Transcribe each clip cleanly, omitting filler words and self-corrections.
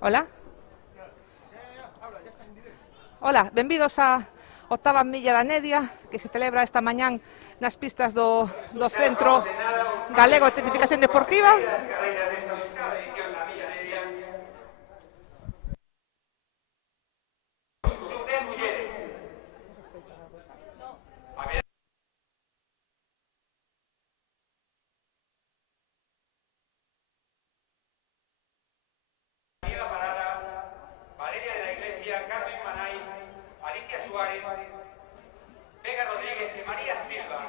Hola. Hola, benvidos á octava milla da Nedia, que se celebra esta mañán nas pistas do Centro Galego de Tecnificación Deportiva. Valeria de la Iglesia, Carmen Manay, Alicia Suárez, Vega Rodríguez y María Silva.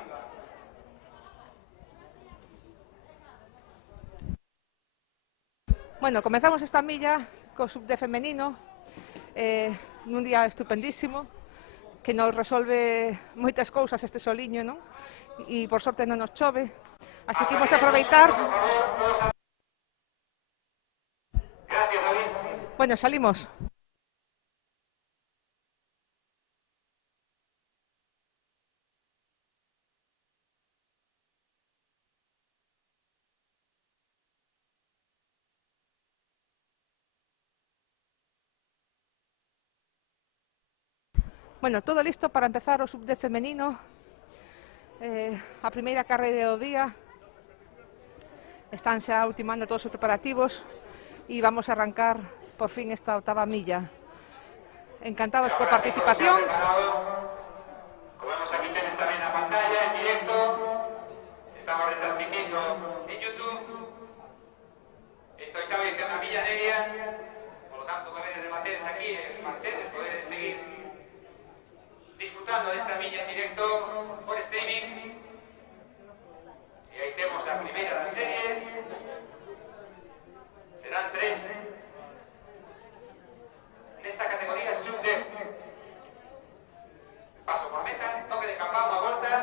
Bueno, comezamos esta milla co subde femenino nun día estupendísimo que nos resolve moitas cousas este soliño, non? E por sorte non nos chove, así que imos aproveitar. Gracias, David. Bueno, salimos. Bueno, todo listo para empezar o subde femenino. A primeira carreira do día. Están xa ultimando todos os preparativos e vamos a arrancar por fin esta octava milla. Encantados coa participación. Como vemos aquí tenéis también la pantalla en directo. Estamos retransmitiendo en YouTube. Estoy cabe que una Villa Nedia. Por lo tanto, podéis remates aquí en Marchetes, podéis seguir disfrutando de esta milla en directo por streaming. Y ahí tenemos la primera de las series. Serán tres. En esta categoría sub-10. Paso por meta, toque de campana, una vuelta.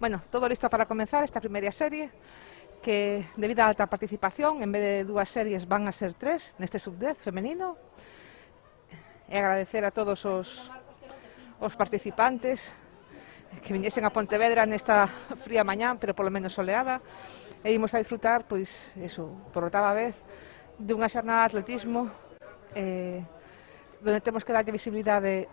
Bueno, todo listo para comenzar esta primeira serie, que debido á alta participación, en vez de 2 series van a ser 3 neste sub-10 femenino. E agradecer a todos os participantes que viñesen a Pontevedra nesta fría mañán, pero polo menos soleada, e imos a disfrutar, pois, eso, por octava vez, dunha xornada de atletismo donde temos que darlle visibilidade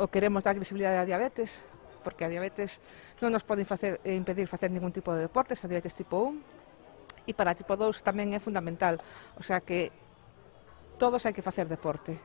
ou queremos darlle visibilidade á diabetes, porque a diabetes non nos pode impedir facer ningún tipo de deportes, a diabetes tipo 1, e para tipo 2 tamén é fundamental, o sea que todos hai que facer deporte.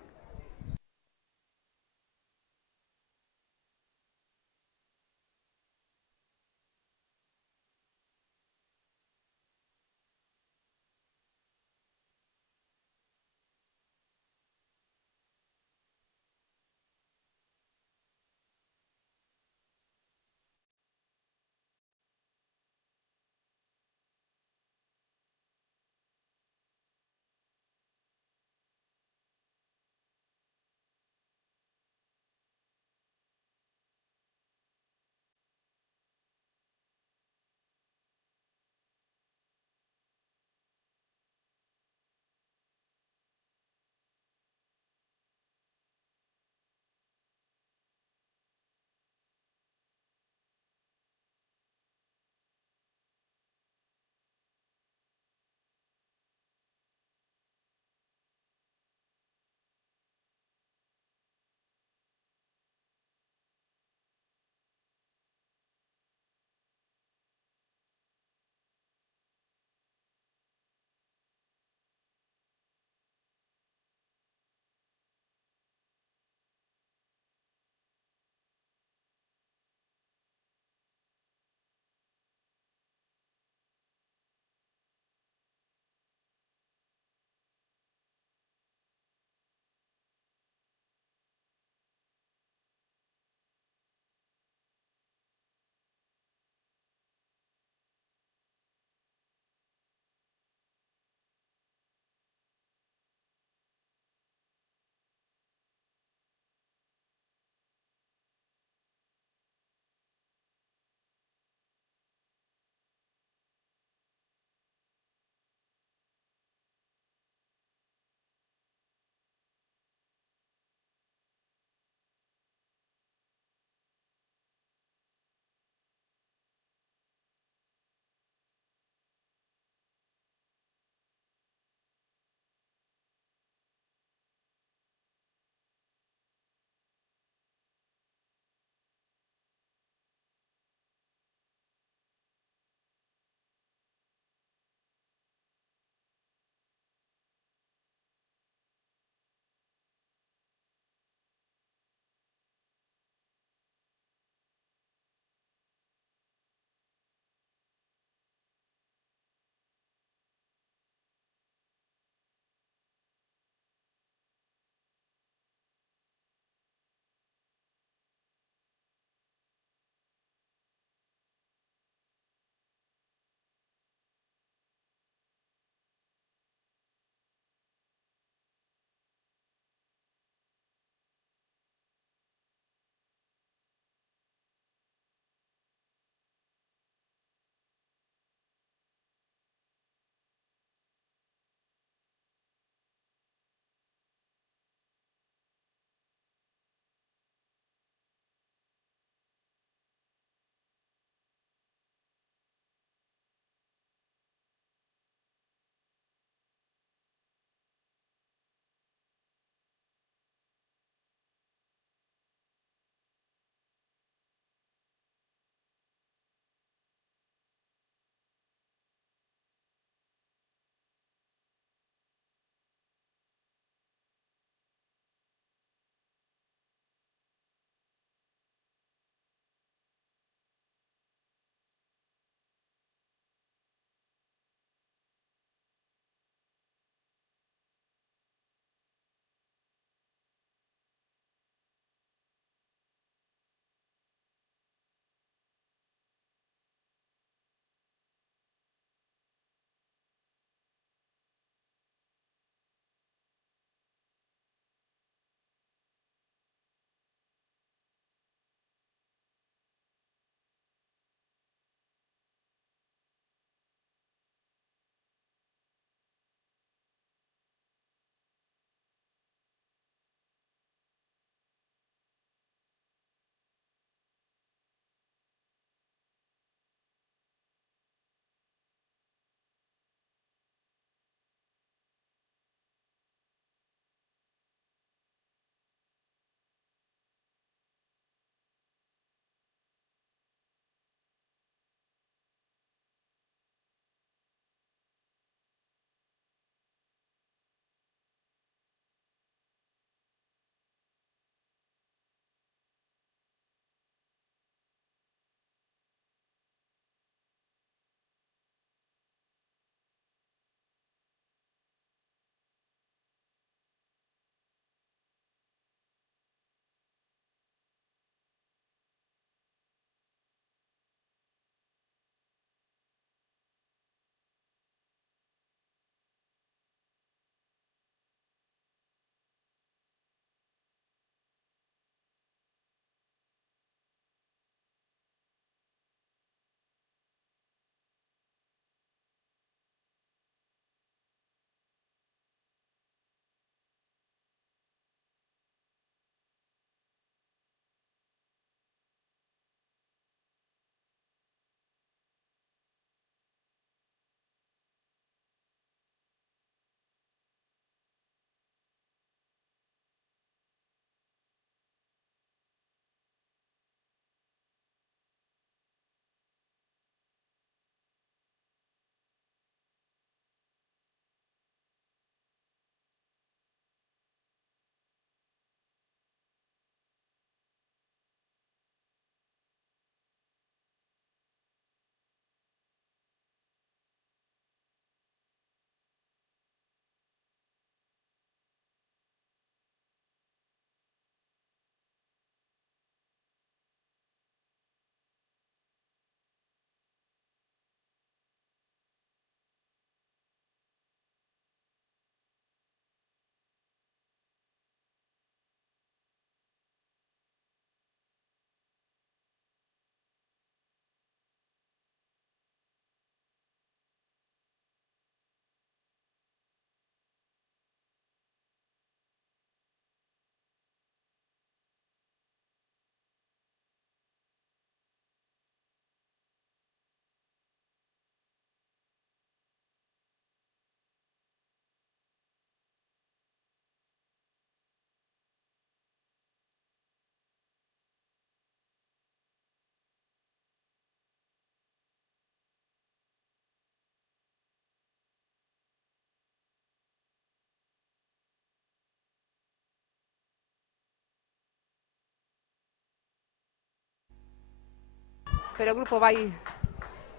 pero o grupo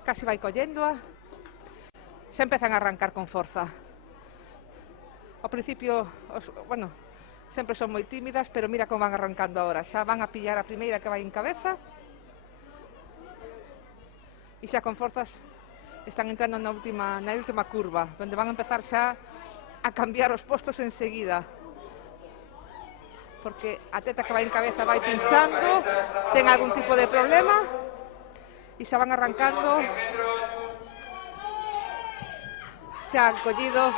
casi vai colléndoa. Xa empezan a arrancar con forza. Ao principio, bueno, sempre son moi tímidas, pero mira como van arrancando agora. Xa van a pillar a primeira que vai en cabeza. E xa con forzas están entrando na última curva, onde van a empezar xa a cambiar os postos enseguida. Porque a teta que vai en cabeza vai pinchando, ten algún tipo de problema, e xa van arrancando. Xa han collido,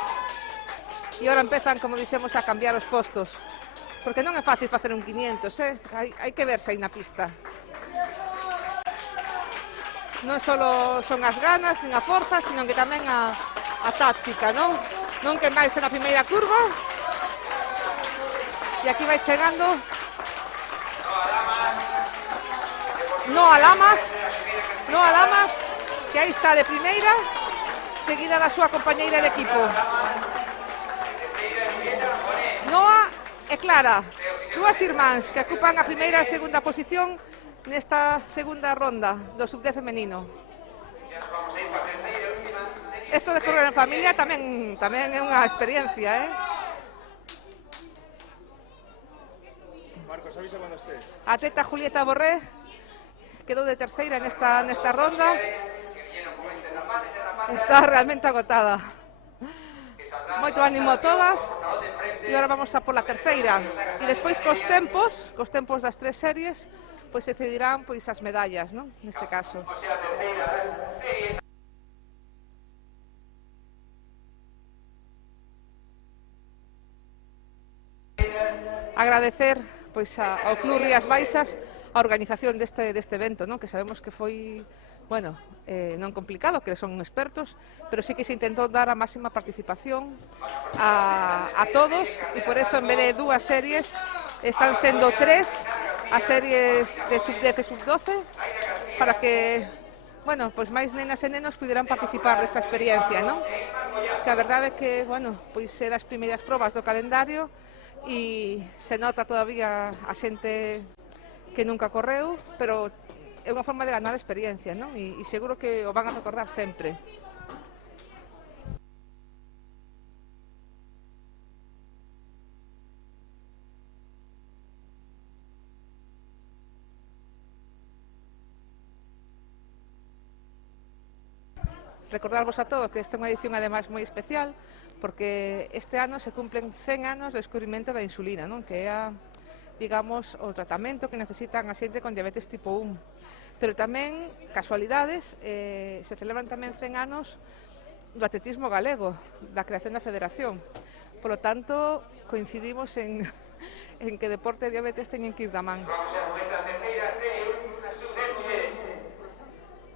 e agora empezan, como dixemos, a cambiar os postos. Porque non é fácil facer un 500, hai que verse aí na pista. Non só son as ganas, nin a forza, sino que tamén a táctica, non? Non que máis na primeira curva. E aquí vai chegando Noa Lamas, que aí está de primeira, seguida da súa compañeira de equipo. Noa e Clara, dúas irmáns que ocupan a primeira e a segunda posición nesta segunda ronda do sub-10 femenino. Isto de correr en familia tamén é unha experiencia, Marcos, avisa cando estés. A atleta Julieta Borré quedou de terceira nesta ronda. Está realmente agotada. Moito ánimo a todas. E agora vamos a pola terceira. E despois cos tempos das 3 series, pois se decidirán as medallas, non? Neste caso. Agradecer ao Club Rías Baixas a organización deste evento, non? Que sabemos que foi, bueno, non complicado, que son expertos, pero sí que se intentou dar a máxima participación a todos, e por eso en vez de 2 series están sendo 3 as series de sub-10 e sub-12, para que, bueno, pois máis nenas e nenos puderan participar desta experiencia, non? Que a verdade é que, bueno, pois é das primeiras probas do calendario, e se nota todavía a xente que nunca correu, pero é unha forma de ganar experiencia, non? E seguro que o van a recordar sempre. Recordarvos a todos que esta é unha edición ademais moi especial, porque este ano se cumplen 100 anos do descubrimento da insulina, non? Que é digamos, o tratamento que necesitan a xente con diabetes tipo 1. Pero tamén, casualidades, se celebran tamén 100 anos do atletismo galego, da creación da federación. Por lo tanto, coincidimos en que deporte e diabetes teñen que ir da man.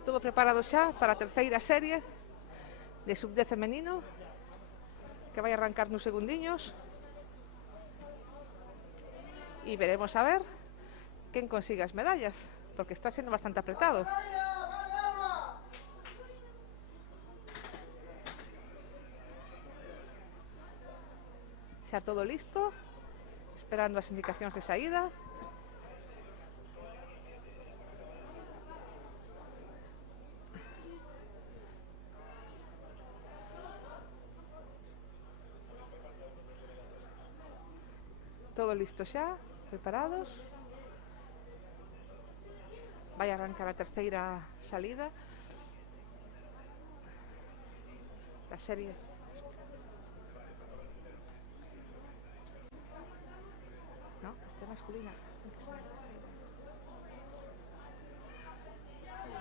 Todo preparado xa para a terceira serie de sub-10 femenino, que vai arrancar nos segundiños. E veremos a ver quen consiga as medallas, porque está sendo bastante apretado. Xa todo listo, esperando as indicacións de saída. Todo listo xa, preparados. Vai arrancar a terceira salida da serie. No, esta é masculina.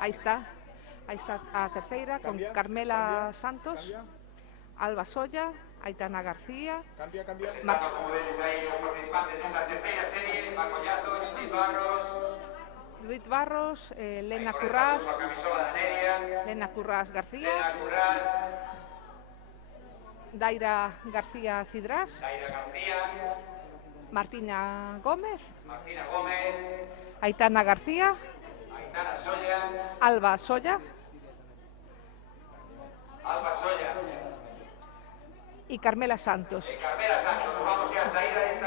Aí está a terceira con Carmela Santos, Alba Solla, Aitana García. Cambia. Como veis aí os participantes desa terceira serie, Paco Llazo, Judith Barros, Lena Currás, García, Daira García Cidrás, Martina Gómez, Aitana García, Alba Solla y Carmela Santos,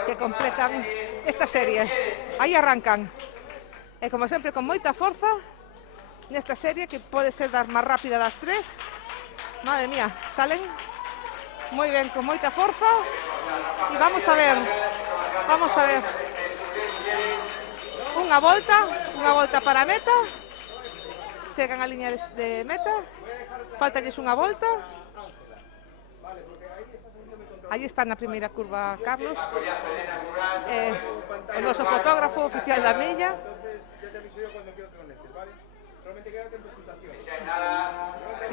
que completan esta serie. Aí arrancan, e como sempre con moita forza, nesta serie, que pode ser das máis rápida das tres. Madre mía, salen moi ben, con moita forza. E vamos a ver unha volta para a meta. Chegan a liña de meta, faltalles unha volta. Aí está na primeira curva Carlos, o noso fotógrafo oficial da milla.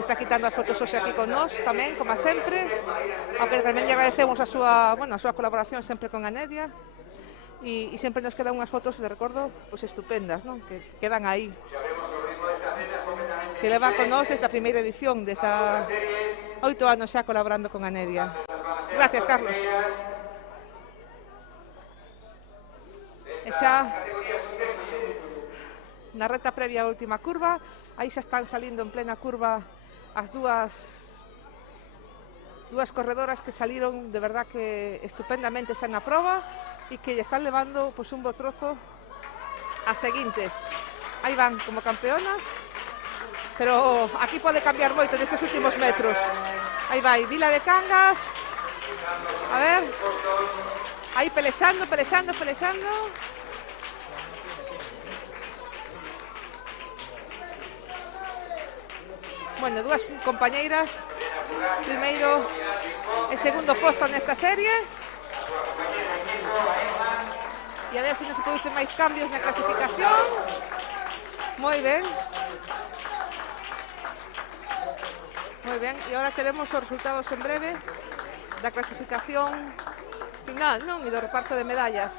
Está quitando as fotos hoxe aquí con nós tamén, como sempre. Aunque tamén lle agradecemos a súa colaboración sempre con a Nedia. E sempre nos quedan unhas fotos de recordo pois estupendas, non? Que quedan aí, que leva con nós esta primeira edición desta 8 anos xa colaborando con a Nedia. Gracias, Carlos. E xa na reta previa á última curva, aí xa están salindo en plena curva as dúas corredoras que saliron de verdad que estupendamente xa na proba e que lle están levando pois un bo trozo as seguintes. Aí van como campeonas, pero aquí pode cambiar moito nestes últimos metros. Aí vai Vila de Cangas, a ver, aí pelexando. Bueno, dúas compañeiras, primeiro e segundo posto nesta serie. E a ver se non se producen máis cambios na clasificación. Moi ben. Moi ben, e agora teremos os resultados en breve da clasificación final, non? E do reparto de medallas.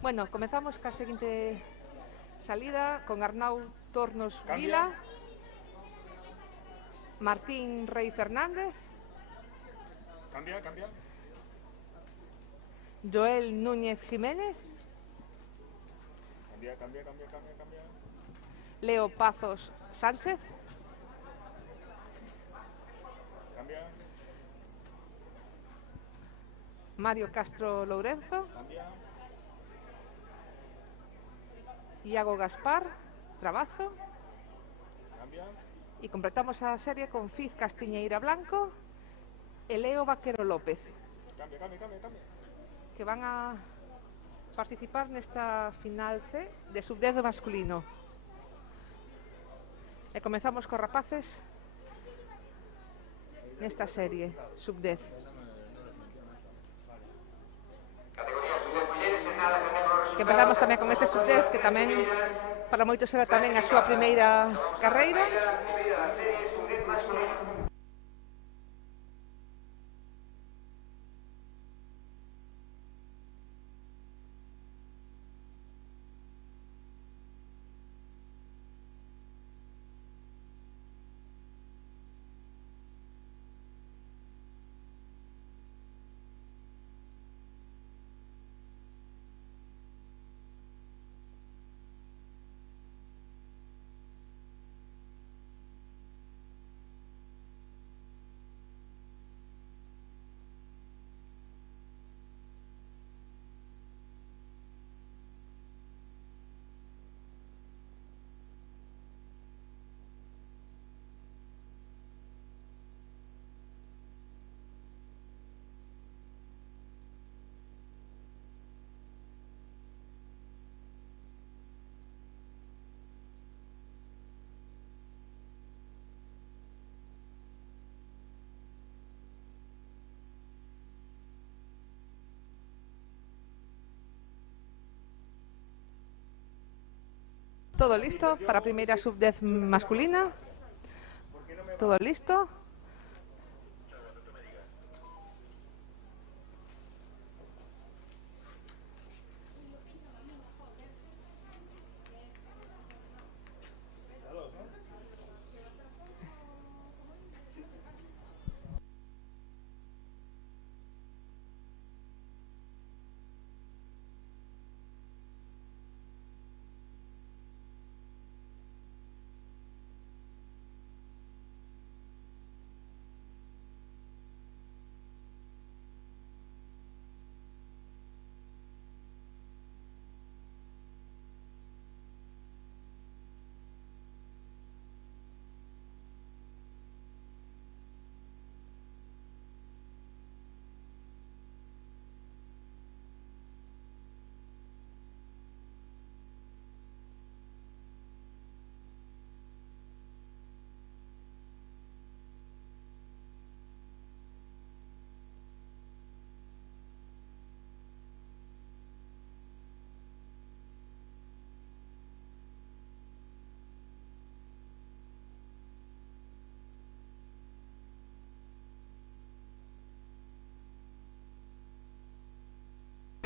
Bueno, comezamos ca seguinte salida con Arnau Tornos Vila, Martín Rey Fernández, Joel Núñez Jiménez, Leo Pazos Sánchez, Mario Castro Lourenzo, Iago Gaspar Trabazo, e completamos a serie con Fiz Castiñeira Blanco e Leo Vaquero López, que van a participar nesta final C de sub-10 masculino. E comezamos cos rapaces nesta serie sub-10. Que empezamos tamén con este sub-10, que tamén para moitos será tamén a súa primeira carreira. Todo listo para a primeira sub-10 masculina. Todo listo.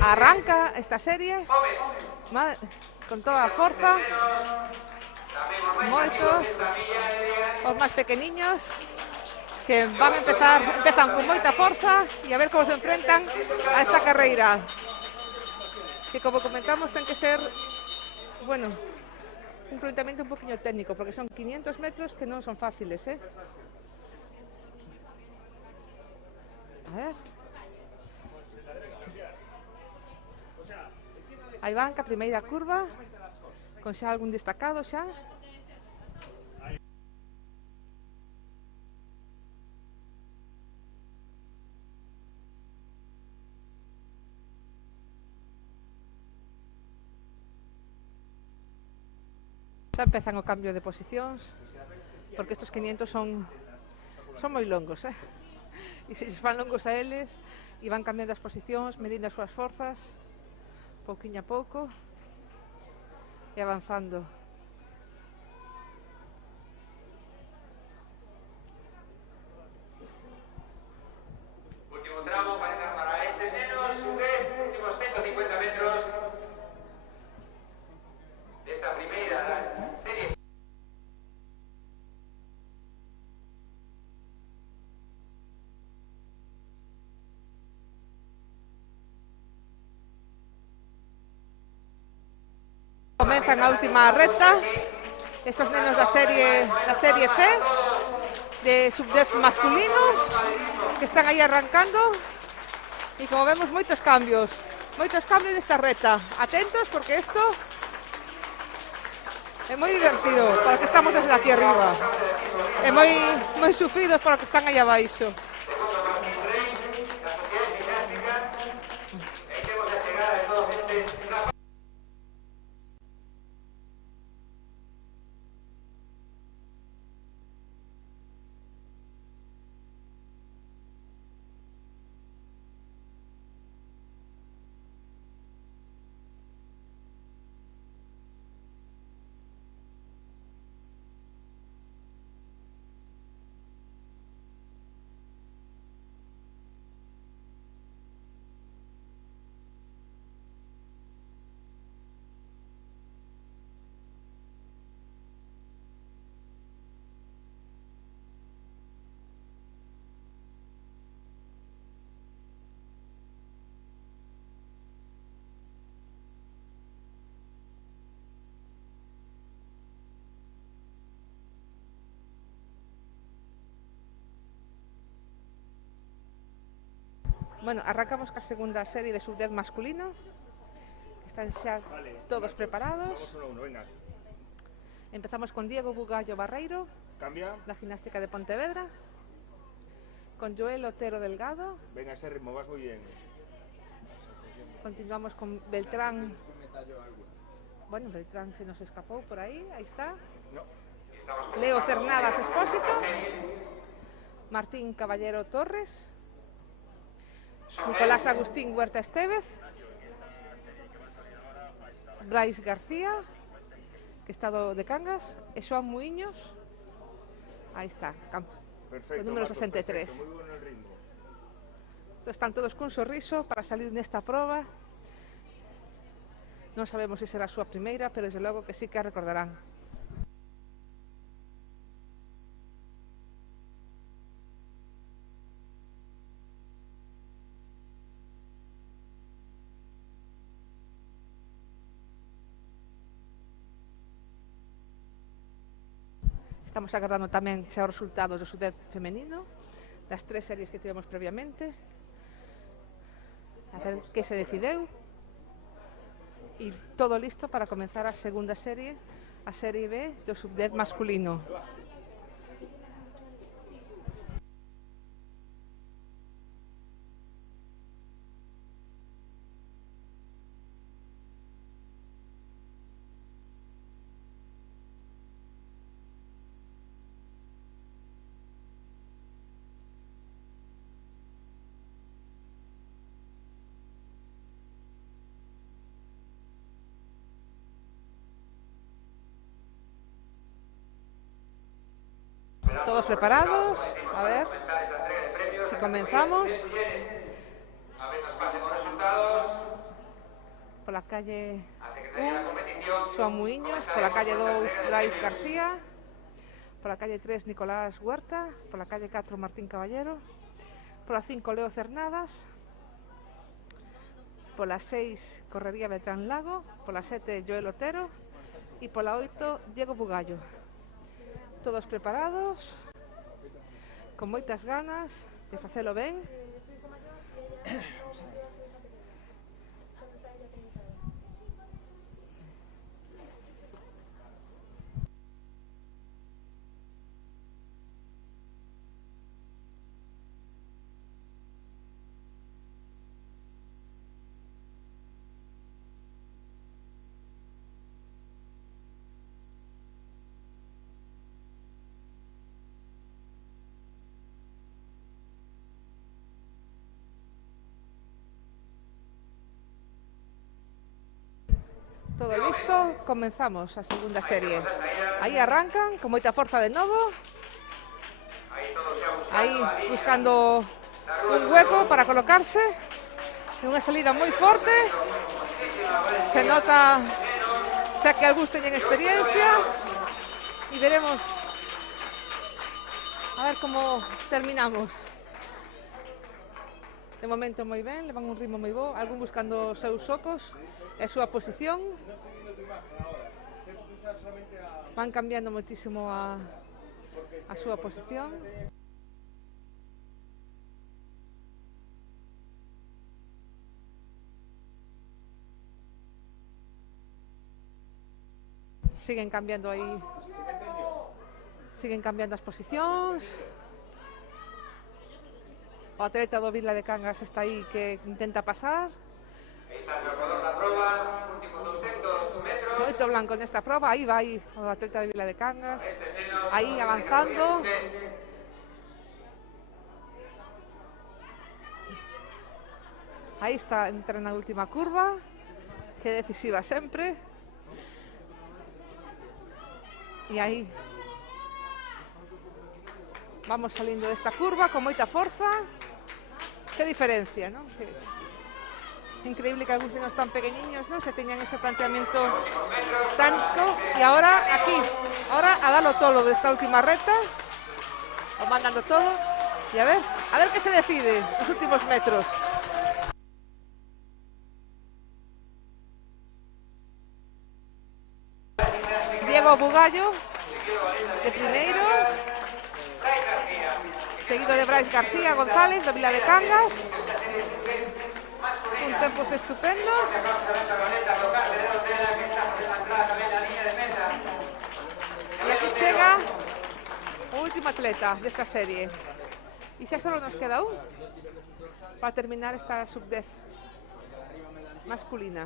Arranca esta serie con toda a forza. Moitos os máis pequeniños que empezan con moita forza e a ver como se enfrentan a esta carreira, que como comentamos ten que ser, bueno, un planteamiento un poquinho técnico, porque son 500 metros que non son fáciles, A ver. Aí van ca primeira curva, con xa algún destacado xa. Xa empezan o cambio de posicións, porque estes 500 son moi longos, E se fan longos a eles, e van cambiando as posicións, medindo as súas forzas, pouquiño a pouco, e avanzando. Último tramo para estes nenos, últimos 150 metros desta primeira das series. Comenzan a última recta. Estos nenos da serie C de sub-10 masculino que están aí arrancando, e como vemos moitos cambios desta recta. Atentos, porque isto é moi divertido para os que estamos desde aquí arriba, é moi sufridos para os que están aí abaixo. Bueno, arrancamos ca segunda serie de sub-10 masculino. Están xa todos preparados. Empezamos con Diego Bugallo Barreiro, da gimnástica de Pontevedra, con Joel Otero Delgado. Venga, ese ritmo, vas muy bien. Continuamos con Beltrán. Bueno, Beltrán se nos escapó por ahí está. Leo Cernadas Expósito, Martín Caballero Torres, Nicolás Agustín Huerta Estévez, Brais García que está de Cangas, e Xoan Muiños. Aí está, Perfecto, o número Marcos, 63. perfecto, moi bueno el ritmo. Están todos cun sorriso para salir nesta proba. Non sabemos se será a súa primeira, pero desde logo que sí que a recordarán. Estamos agardando tamén xa os resultados do sub-10 femenino, das 3 series que tivemos previamente. A ver que se decideu. E todo listo para comenzar a segunda serie, a serie B do sub-10 masculino. Todos preparados, a ver si comenzamos. A ver, nos pasen os resultados. Por la calle A Secretaría de Competición. 1, Xoan Muiños, por la calle 2, Brais García, por la calle 3, Nicolás Huerta, por la calle 4, Martín Caballero, por la 5, Leo Cernadas, por la 6, Correría Beltrán Lago, por la 7, Joel Otero y por la 8, Diego Bugallo. Todos preparados, con moitas ganas de facelo ben. Todo listo, comenzamos a segunda serie. Aí arrancan, con moita forza de novo. Aí buscando un hueco para colocarse. Unha salida moi forte. Se nota xa que algúns teñen experiencia. E veremos a ver como terminamos. De momento moi ben, levan un ritmo moi bo. Algún buscando os seus socos e a súa posición. Van cambiando moitísimo a súa posición. Siguen cambiando aí. Siguen cambiando as posicións. O atleta do Vila de Cangas está aí que intenta pasar. Aí está o corredor da proba, últimos 200 metros. Moito blanco nesta proba, aí vai o atleta de Vila de Cangas, aí avanzando. Aí está, entra na última curva, que é decisiva sempre. E aí vamos salindo desta curva con moita forza. Que diferencia, non? Increíble que algúns nenos tan pequeñiños, non? Se teñan ese planteamiento tanto. E agora aquí, ahora a darlo todo desta última recta. O mandando todo. E a ver que se decide os últimos metros. Diego Bugallo, de primeiro. Seguido de Brais García González, do Vila de Cangas. Con tempos estupendos. E aquí chega o último atleta desta serie. E xa só nos queda un para terminar esta sub-10 masculina.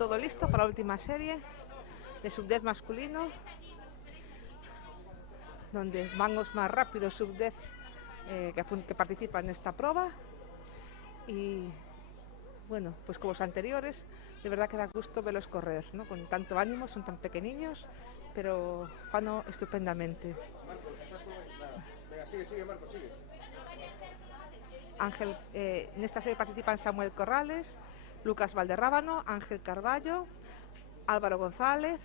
todo listo para la última serie de sub-10 masculino, donde van los más rápidos sub-10 que participan en esta prueba. Y bueno, pues como los anteriores, de verdad que da gusto verlos correr, ¿no? Con tanto ánimo, son tan pequeñiños, pero fan estupendamente. Venga, sigue, Marco, sigue. Ángel, en esta serie participan Samuel Corrales, Lucas Valderrábano, Ángel Carballo, Álvaro González,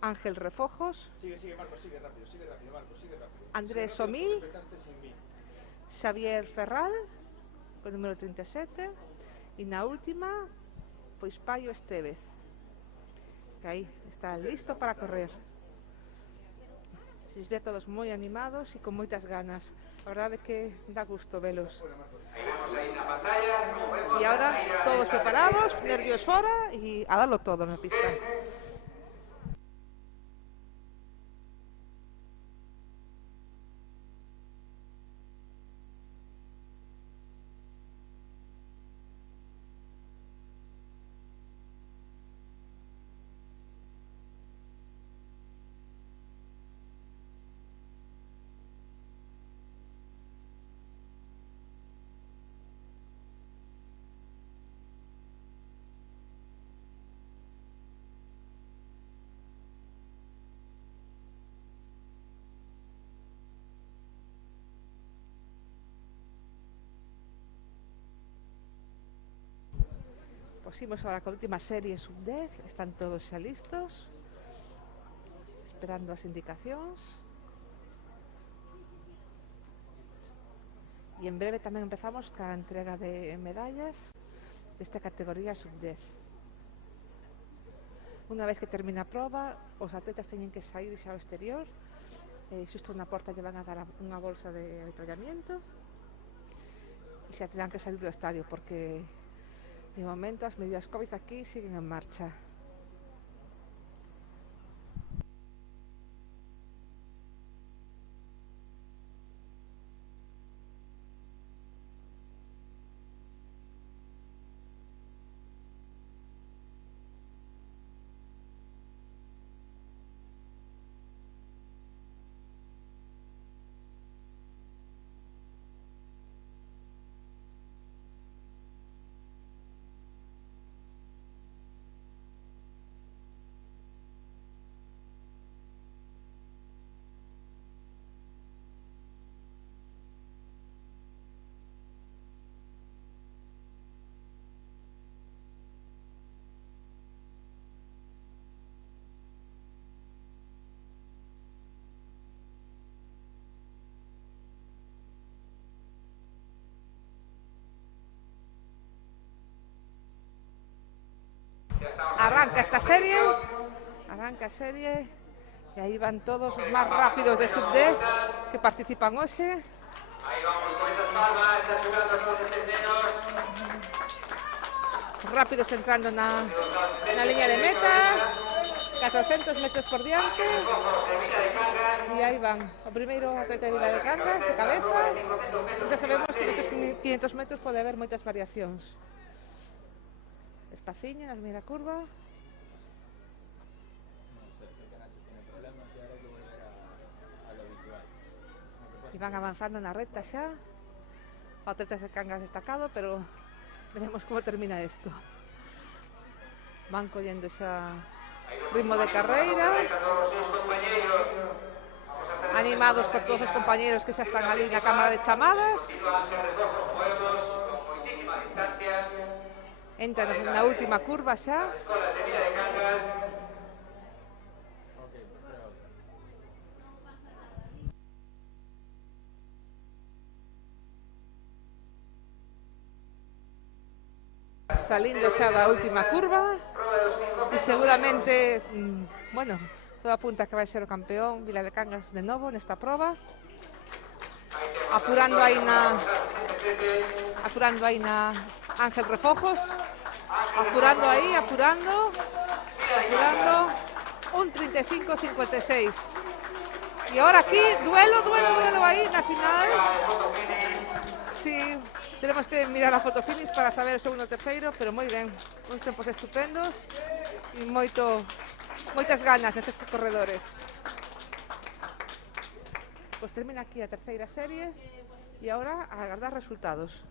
Ángel Refojos, Sigue, Marco, sigue rápido, Marco, sigue rápido. Andrés Somil, Xavier Ferral, con número 37, y na última, pois Paio Estevez, que aí está listo para correr. Se ve todos moi animados e con moitas ganas. A verdade é que dá gusto velos. Ahí vemos ahí en la pantalla, como vemos, E ahora ahí a todos esa preparados, serie. nervios fora e a darlo todo na pista. Imos ahora con a última serie sub-10, están todos xa listos, esperando as indicacións. E en breve tamén empezamos ca entrega de medallas desta categoría sub-10. Unha vez que termina a proba, os atletas teñen que sair xa ao exterior, xusto na porta lle van a dar unha bolsa de ametrallamiento e xa terán que salir do estadio porque de momento as medidas COVID aquí siguen en marcha. Arranca esta serie, e aí van todos os máis rápidos de sub-10 que participan hoxe. Ahí vamos con esas palmas, está jugando todos estos nenos. Rápidos entrando na liña de meta, 400 metros por diante. E aí van, o primeiro atleta de Vila de Cangas, de cabeza. E xa sabemos que nestes 500 metros pode haber moitas variacións. Despaciño, na primeira curva. E van avanzando na recta xa. O atleta de Cangas destacado, pero veremos como termina isto. Van collendo xa ritmo de carreira. Animados por todos os compañeros que xa están ali na cámara de chamadas. Entran na última curva xa. Salindo xa da última curva e seguramente, bueno, todo apunta que vai ser o campeón Vila de Cangas de novo nesta proba. Apurando aí na Ángel Refojos, apurando, un 35-56. E ahora aquí, duelo aí na final. Sí, Tenemos que mirar a foto finish para saber o segundo e terceiro, pero moi ben. Uns tempos estupendos e moitas ganas nestes corredores. Pois termina aquí a terceira serie e agora a agardar resultados.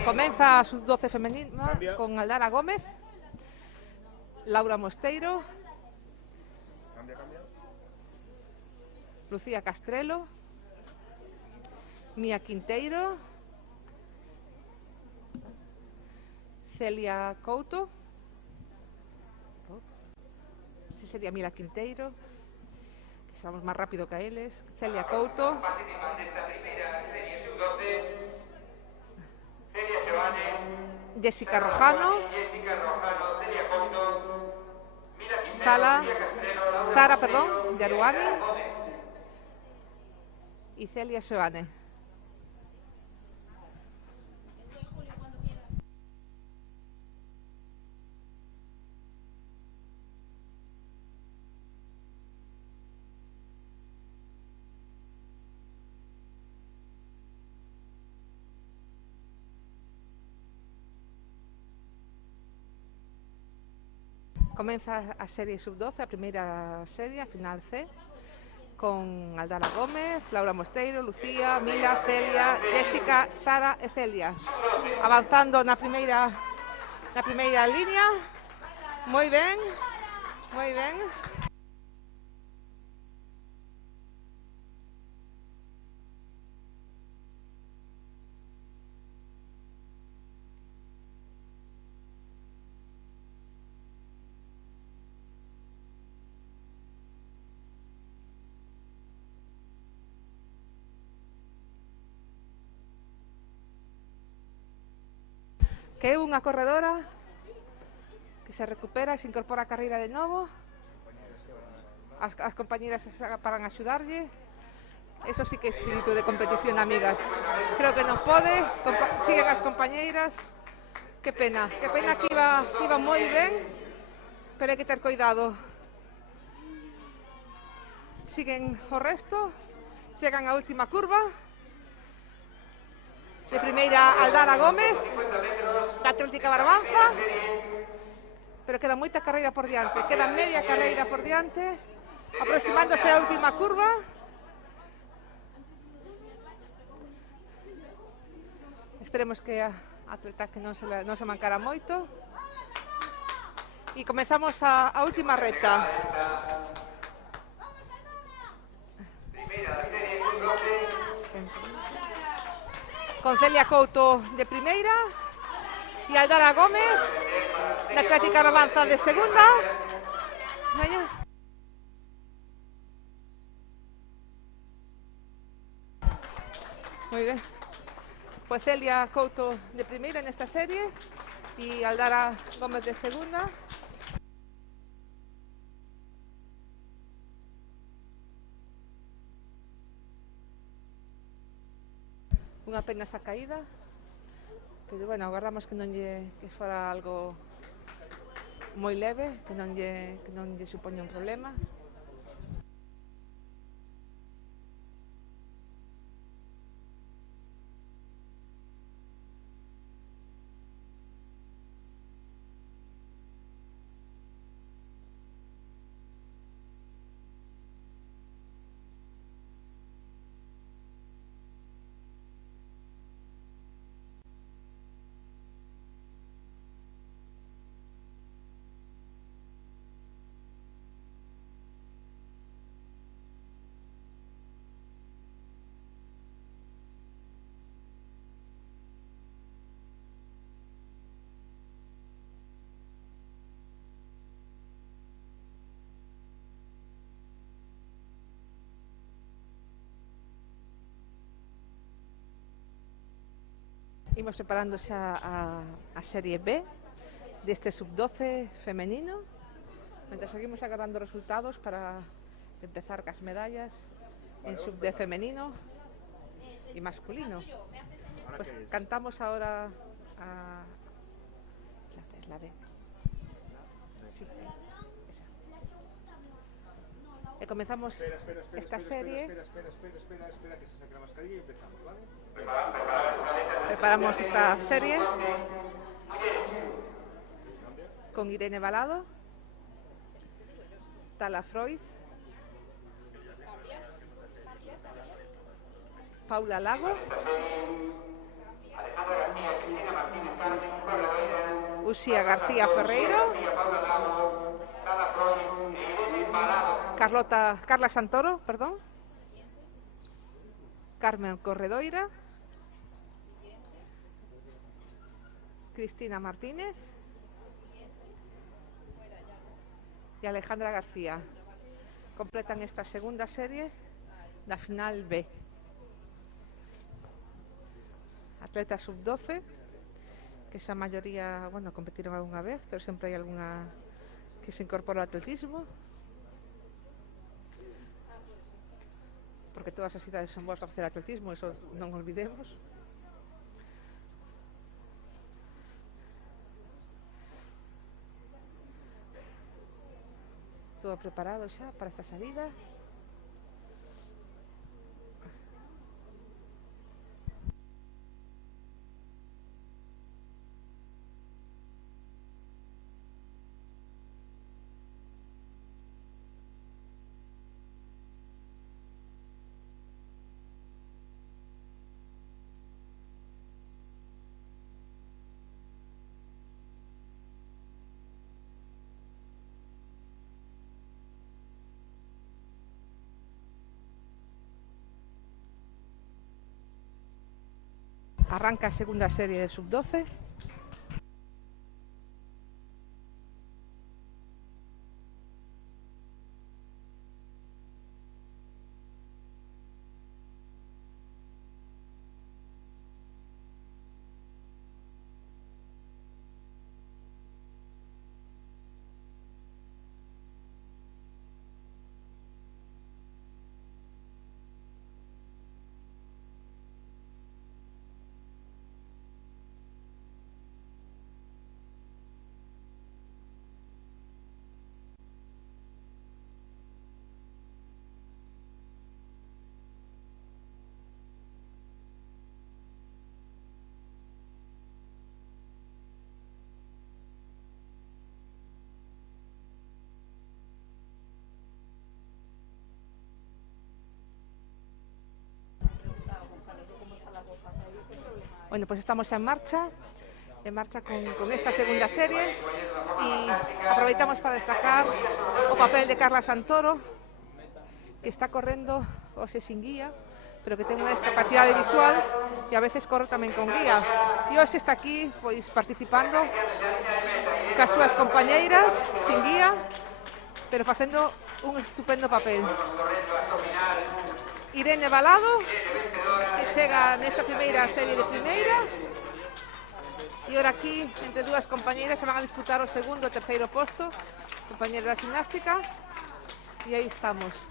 Comeza a sub-12 femenina con Aldara Gómez, Laura Mosteiro, Lucía Castrelo, Mía Quinteiro, Celia Couto, si sería Mila Quinteiro, que se vamos máis rápido que a eles, Celia Couto, Participan desta primeira serie sub-12 Celia Sebane, Jessica Rojano, Jessica Rojano, Celia Couto, Mila Quintero, Sara, Lucía Castrelo, Laura Sara, Mosteiro perdón, Yaruani y Aldara Gómez. y Celia Sebane. Comeza a serie sub-12, a primeira serie, a final C, con Aldara Gómez, Laura Mosteiro, Lucía, Mila, Celia, Jessica, Sara e Celia. Avanzando na primeira línea. Moi ben, moi ben. Que é unha corredora que se recupera e se incorpora a carreira de novo. As compañeras se paran a axudarlle. Eso sí que é espírito de competición, amigas. Creo que non pode, siguen as compañeiras. Que pena que iba moi ben, pero hai que ter cuidado. Siguen o resto, chegan á última curva. De primeira Aldara Gómez, da Atlética Barbanza, pero queda moita carreira por diante, queda media carreira por diante, aproximándose a última curva. Esperemos que a atleta que non se mancara moito. E comezamos a última reta. Primeira serie sub-12 con Celia Couto de primeira e Aldara Gómez da Atlética Barbanza de segunda. Vaya. Moi ben. Pois Celia Couto de primeira nesta serie e Aldara Gómez de segunda. unha pena esa caída, pero bueno, agardamos que fora algo moi leve, que non lle supoña un problema. Imos preparando xa a serie B deste sub-12 femenino, mentre seguimos agardando resultados para empezar cas medallas en sub-10 femenino e masculino. Pues cantamos ahora es la B. Sí, esa. E comezamos esta serie. Espera, que se saque la mascarilla y empezamos, ¿vale? Preparamos esta serie con Irene Balado, Tala Freud, Paula Lago, Uxía García Ferreiro, Carla Santoro, perdón, Carmen Corredoira, Cristina Martínez y Alejandra García. Completan esta segunda serie da final B. Atletas sub-12, que esa mayoría, bueno, competiron alguna vez, pero siempre hay alguna que se incorpora al atletismo. Porque todas as cidades son boas para facer atletismo, eso non olvidemos. Todo preparado xa para esta salida. Arranca a segunda serie de sub-12. Bueno, pues estamos en marcha con esta segunda serie y aproveitamos para destacar o papel de Carla Santoro, que está correndo hoxe sin guía, pero que ten unha discapacidade visual e a veces corre tamén con guía. E hoxe está aquí pois participando cas súas compañeiras sin guía, pero facendo un estupendo papel. Irene Balado, que chega nesta primeira serie de primeira, e ora aquí entre dúas compañeiras se van a disputar o segundo e terceiro posto, compañeira da gimnástica, e aí estamos.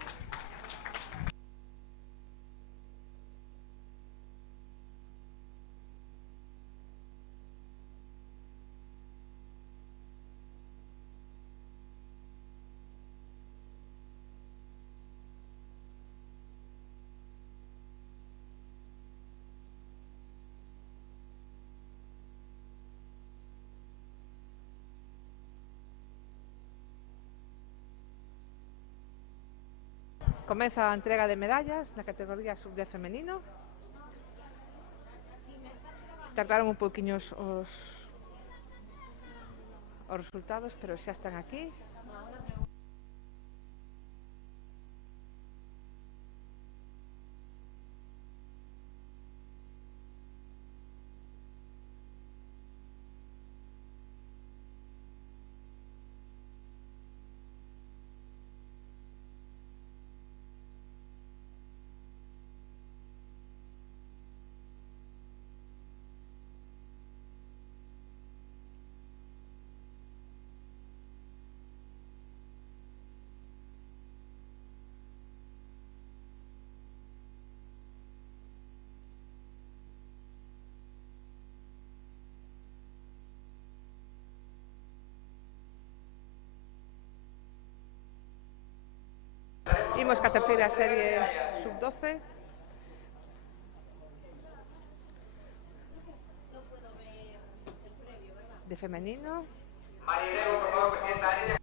Comeza a entrega de medallas na categoría sub-10 femenino. Tardaron un pouquiño os resultados, pero xa están aquí. Imos ca terceira serie sub-12. De femenino. María Grego, por favor, presidenta Anilla.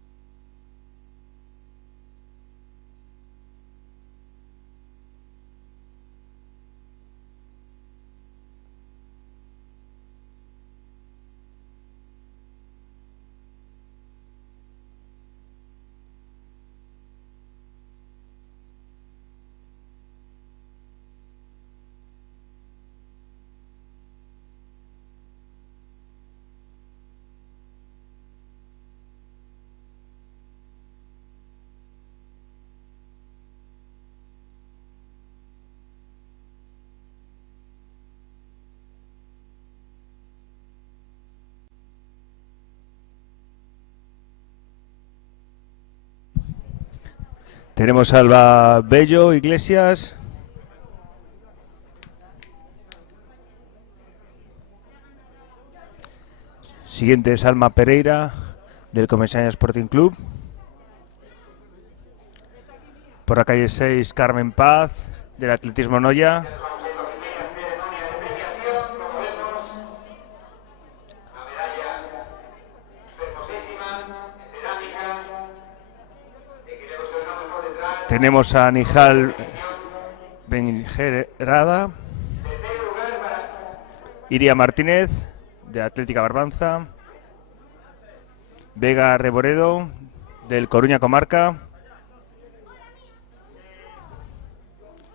Tenemos a Alba Bello Iglesias. Siguiente es Alma Pereira, del Comesaña Sporting Club. Por la calle 6, Carmen Paz, del Atletismo Noya. Tenemos a Nijal Benjerada, Iria Martínez, de Atlética Barbanza, Vega Reboredo, del Coruña Comarca.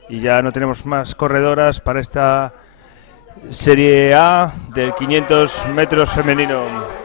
Y ya no tenemos más corredoras para esta Serie A del 500 metros femenino.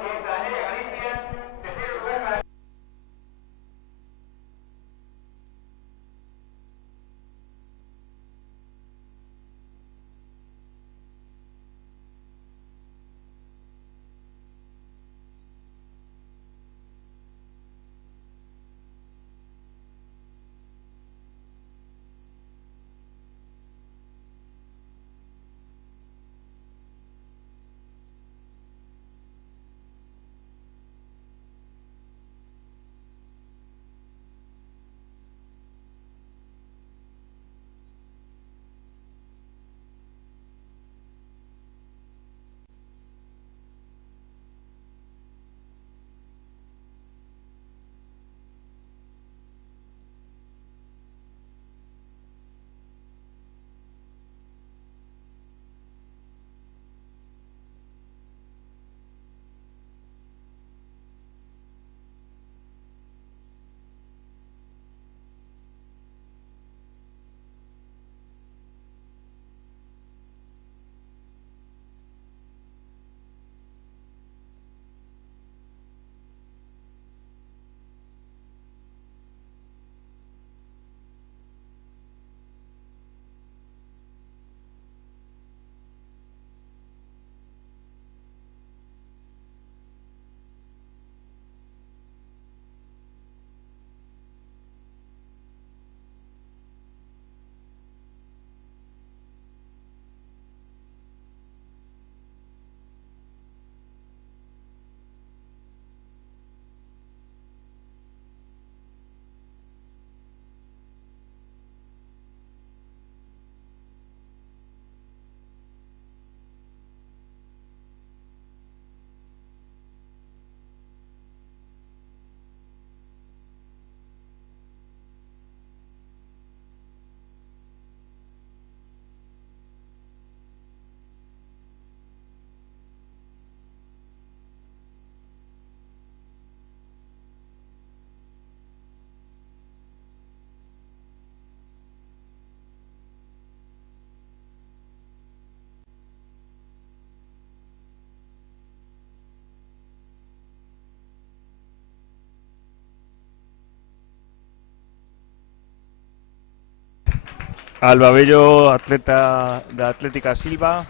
Alba Bello, atleta da Atlética Silva,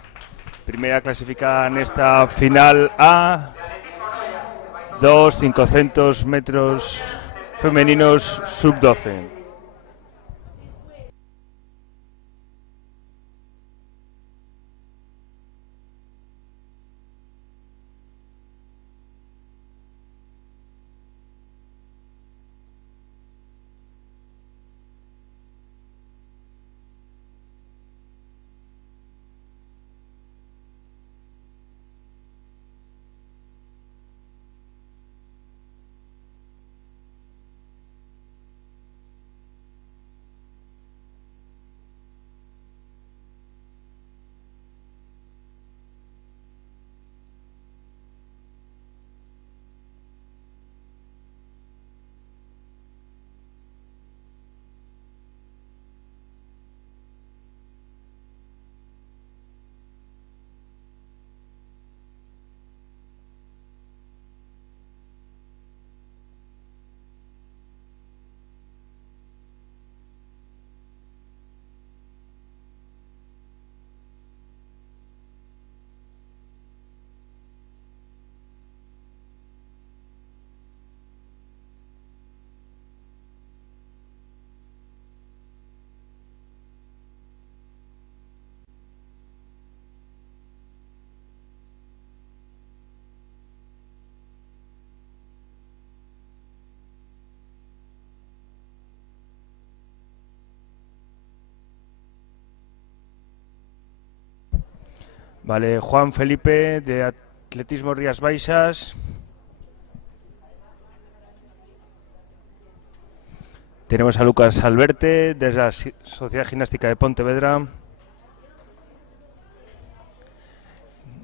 primeira clasificada nesta final A, 500 metros femeninos sub-12. Vale, Juan Felipe de Atletismo Rías Baixas. Tenemos a Lucas Alberte de la Sociedad Gimnástica de Pontevedra.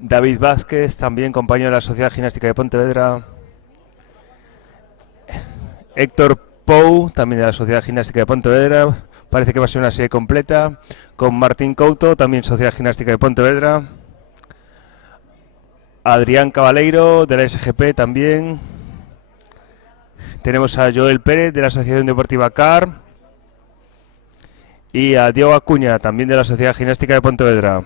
David Vázquez, también compañero de la Sociedad Gimnástica de Pontevedra. Héctor Pou, también de la Sociedad Gimnástica de Pontevedra. Parece que va a ser una serie completa. Con Martín Couto, también Sociedad Gimnástica de Pontevedra. Adrián Cabaleiro, de la SGP también. Tenemos a Joel Pérez, de la Asociación Deportiva CAR. Y a Diego Acuña, también de la Sociedad Gimnástica de Pontevedra.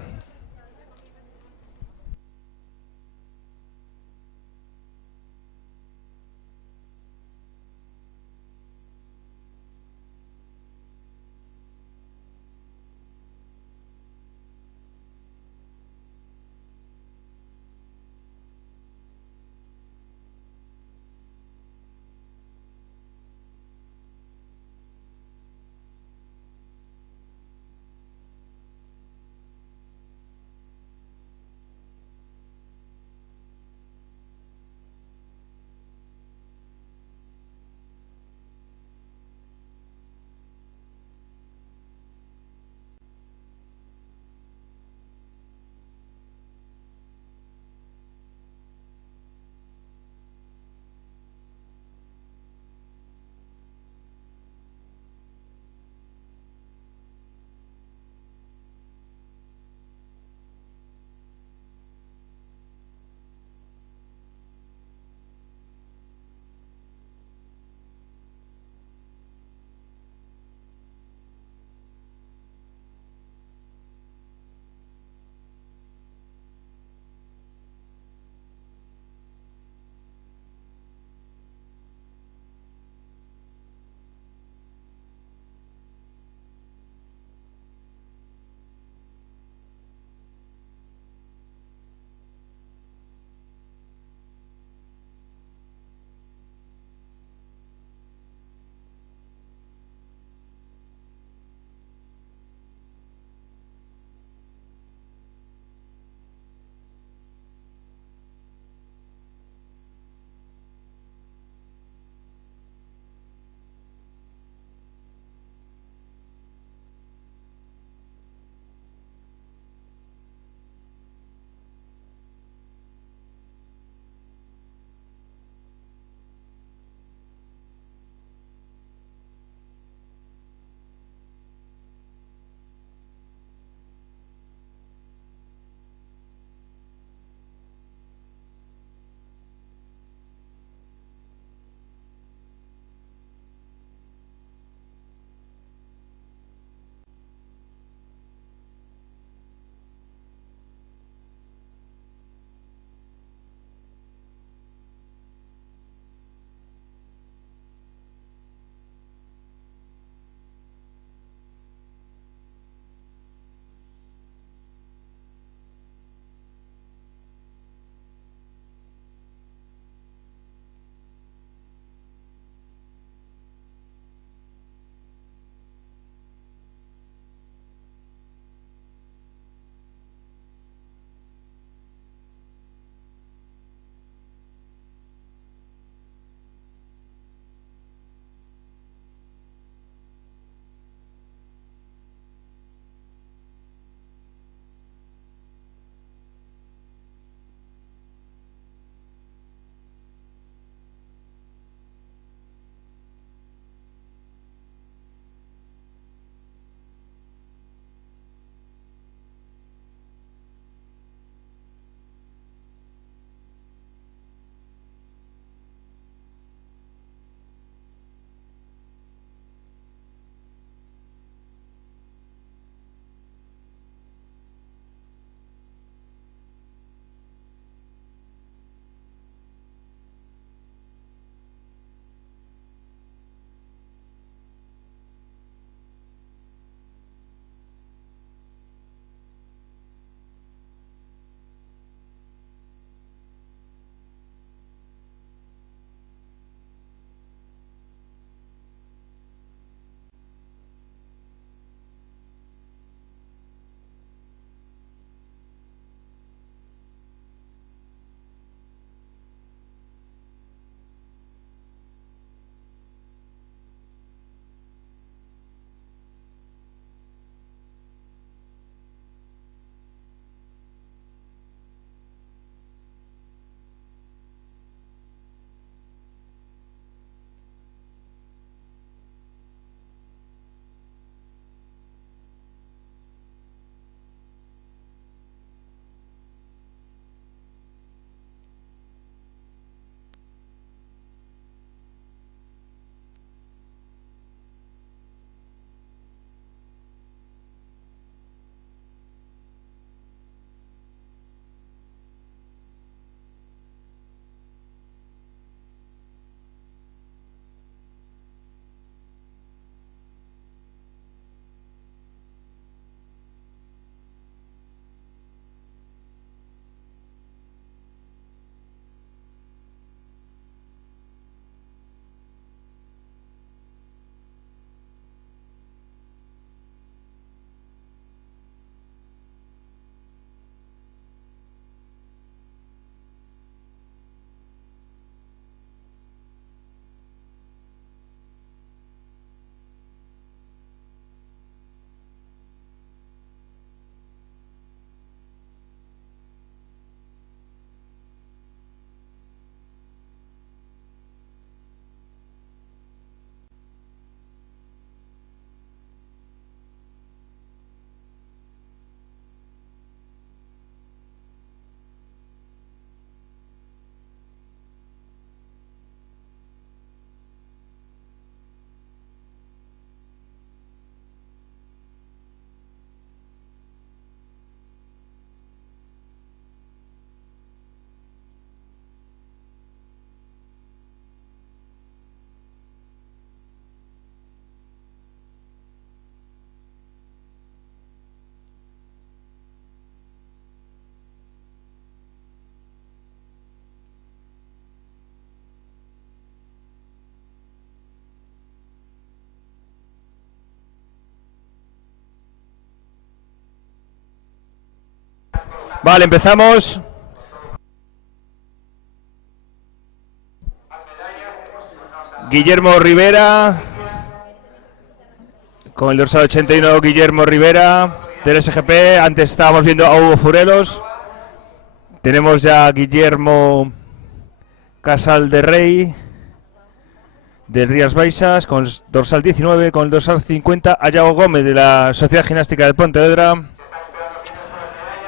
Vale, empezamos. Guillermo Rivera, con el dorsal 81, Guillermo Rivera, del SGP. Antes estábamos viendo a Hugo Furelos. Tenemos ya a Guillermo Casal de Rey, del Rías Baixas, con el dorsal 19, con el dorsal 50, a Yago Gómez, de la Sociedad Gimnástica de Pontevedra.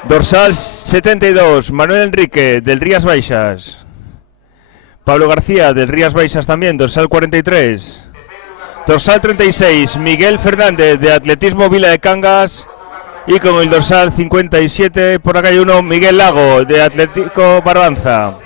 Dorsal 72, Manuel Enrique, del Rías Baixas. Pablo García, del Rías Baixas también, dorsal 43. Dorsal 36, Miguel Fernández, de Atletismo Vila de Cangas. Y con el dorsal 57, por acá hay uno, Miguel Lago, de Atlético Barbanza.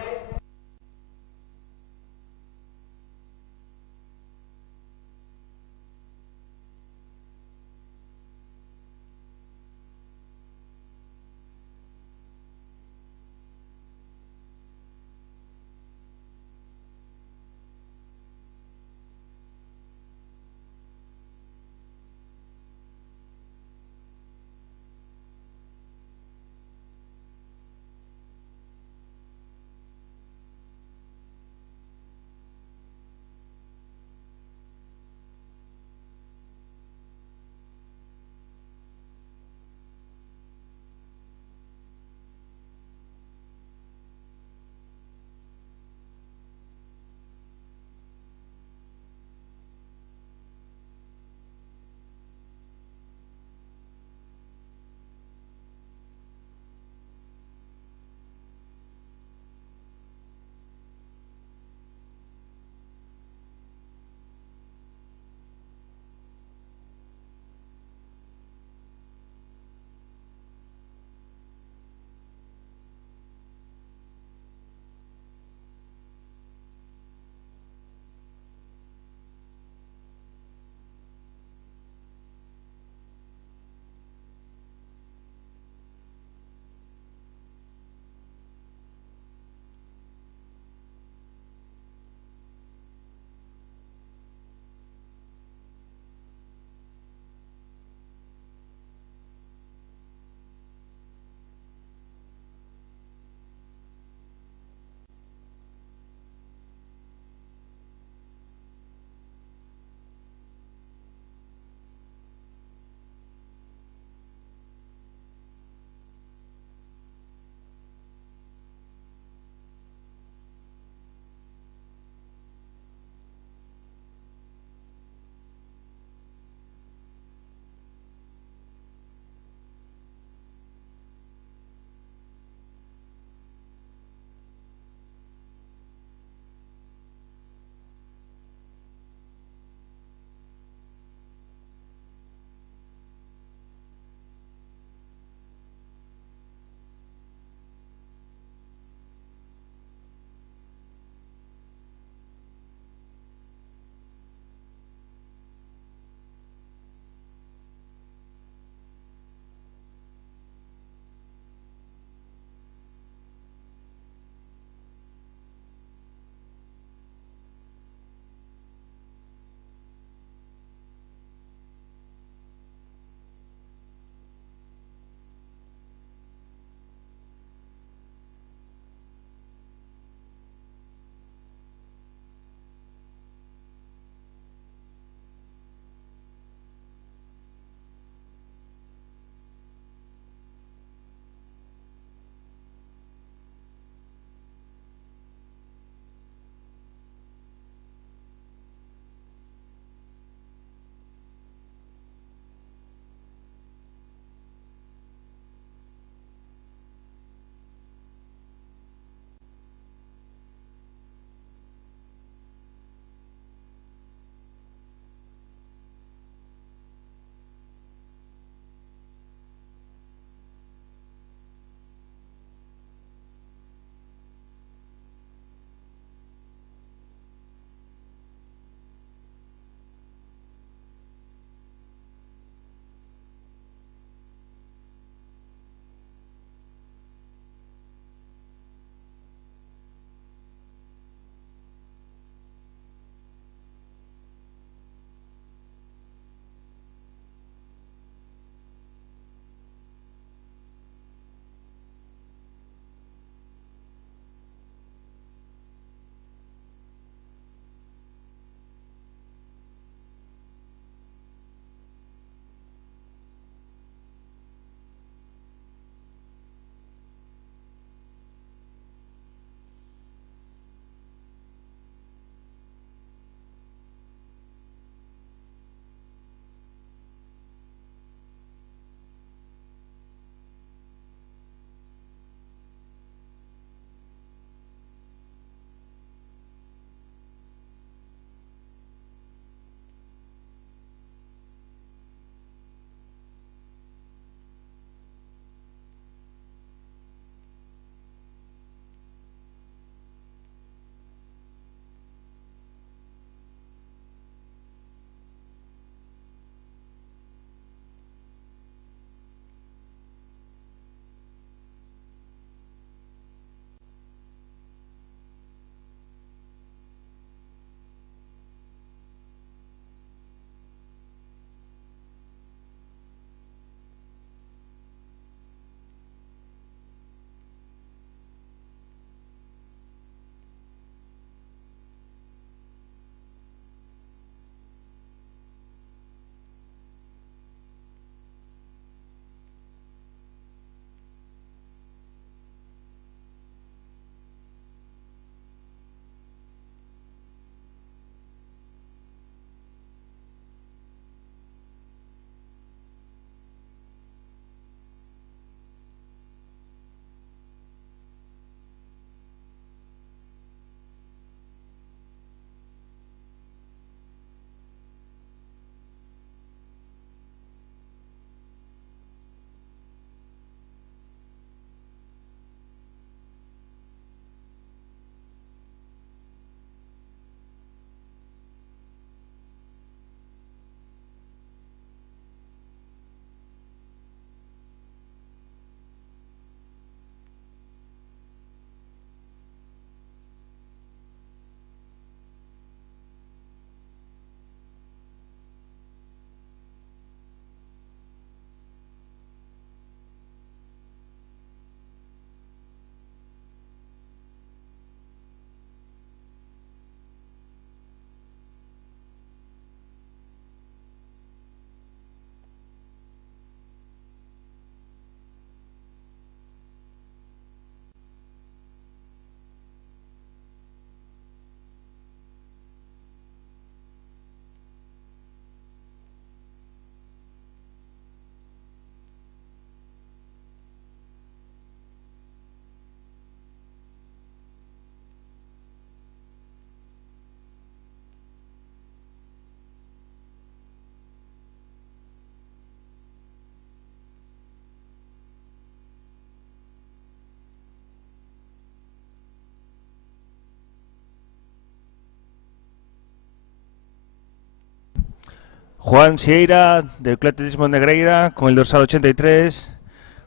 Juan Sieira del Club Atletismo Negreira con el dorsal 83,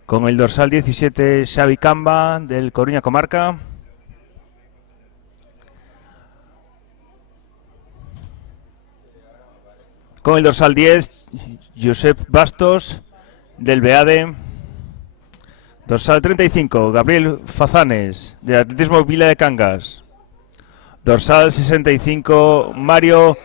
con el dorsal 17 Xavi Camba del Coruña Comarca, con el dorsal 10 Josep Bastos del Beade, dorsal 35 Gabriel Fazanes del Atletismo Vila de Cangas, dorsal 65 Mario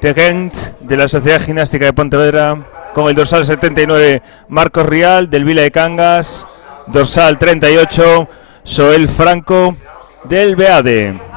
Tegent de la Sociedad Gimnástica de Pontevedra, con el dorsal 79 Marcos Rial del Vila de Cangas, dorsal 38 Soel Franco del Beade.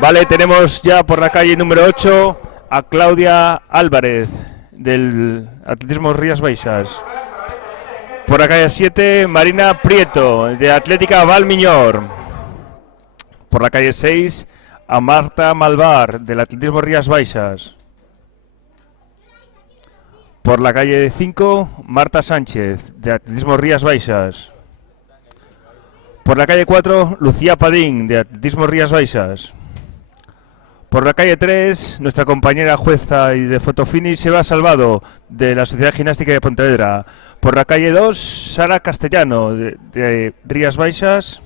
Vale, tenemos ya por la calle número 8 a Claudia Álvarez del Atletismo Rías Baixas. Por la calle 7, Marina Prieto de Atlética Valmiñor. Por la calle 6, a Marta Malvar del Atletismo Rías Baixas. Por la calle 5, Marta Sánchez de Atletismo Rías Baixas. Por la calle 4, Lucía Padín de Atletismo Rías Baixas. Por la calle 3, nuestra compañera jueza y de fotofinish Eva Salvado, de la Sociedad Gimnástica de Pontevedra. Por la calle 2, Sara Castellano, de Rías Baixas.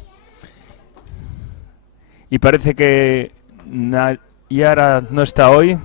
Y parece que Nayara no está hoy.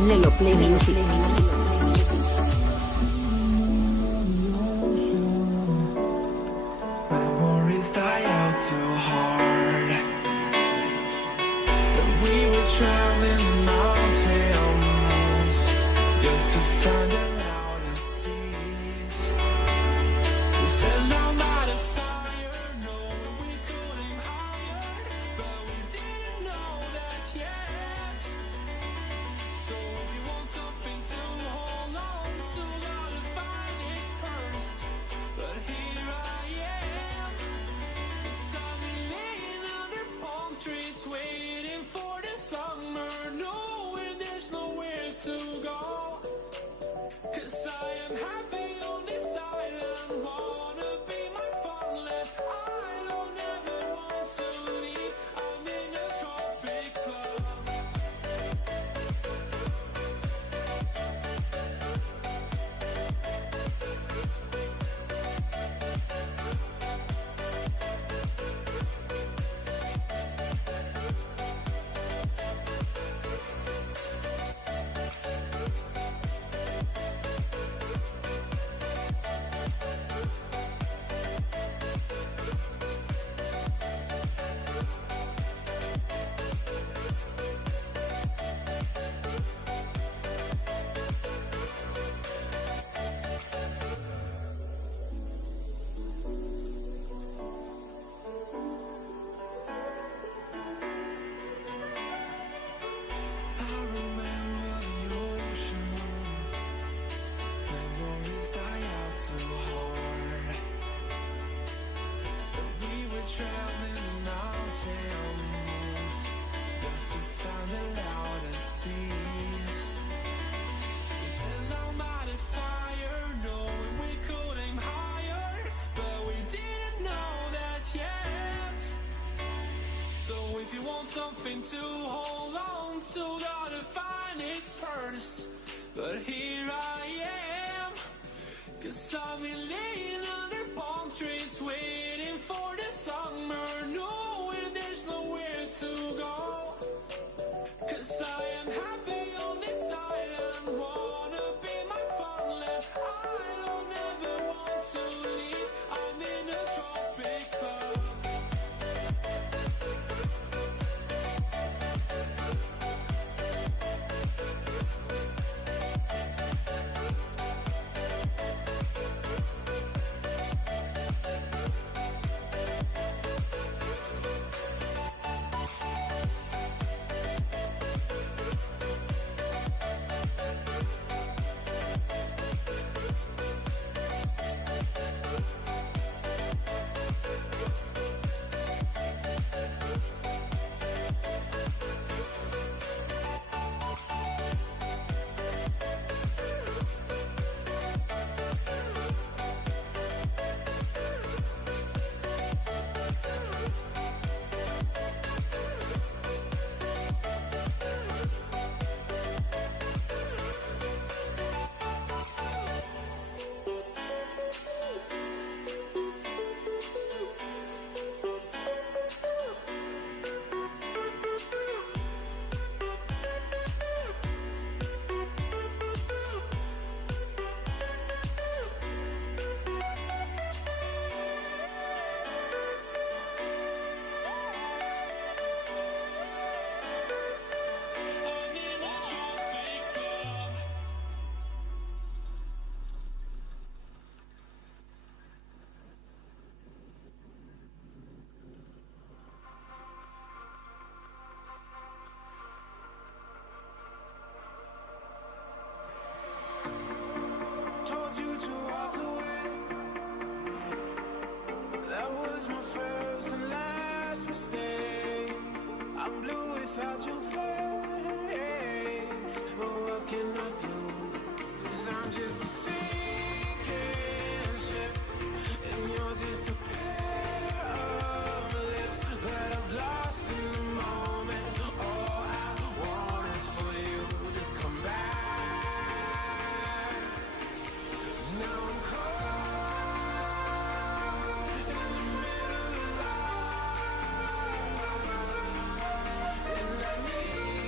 Lelo Play Music. Memories die out too hard. But we were traveling mountains just to find the loudest seas. We set our mind on fire, knowing we could aim higher, but we didn't know that yet. So if you want something to hold on to, gotta find it first. But here I am, 'cause I've been laying under palm trees, waiting for the summer, knowing there's nowhere to go. 'Cause I am happy on this island, wanna be my farmland. I don't ever want to leave, I'm in a tropic club. I remember the ocean, memories die out too hard. But we were traveling mountains just to find the loudest seas. We set our mind on fire, knowing we could aim higher, but we didn't know that yet. So if you want something to hold on to, gotta find it first. But here I am, 'cause I've been laying under palm trees, waiting for the summer, knowing there's nowhere to go. 'Cause I am happy on this island, wanna be my farmland. I don't ever want to leave, I'm in a tropic club. I'm in a tropic club. Told you to walk away. That was my first and last mistake. I'm blue without your face. But what can I do? 'Cause I'm just a sinking ship, and you're just a pair of lips that I've lost in the moment. All I want is for you to come back. Now I'm caught in the middle of life, and I need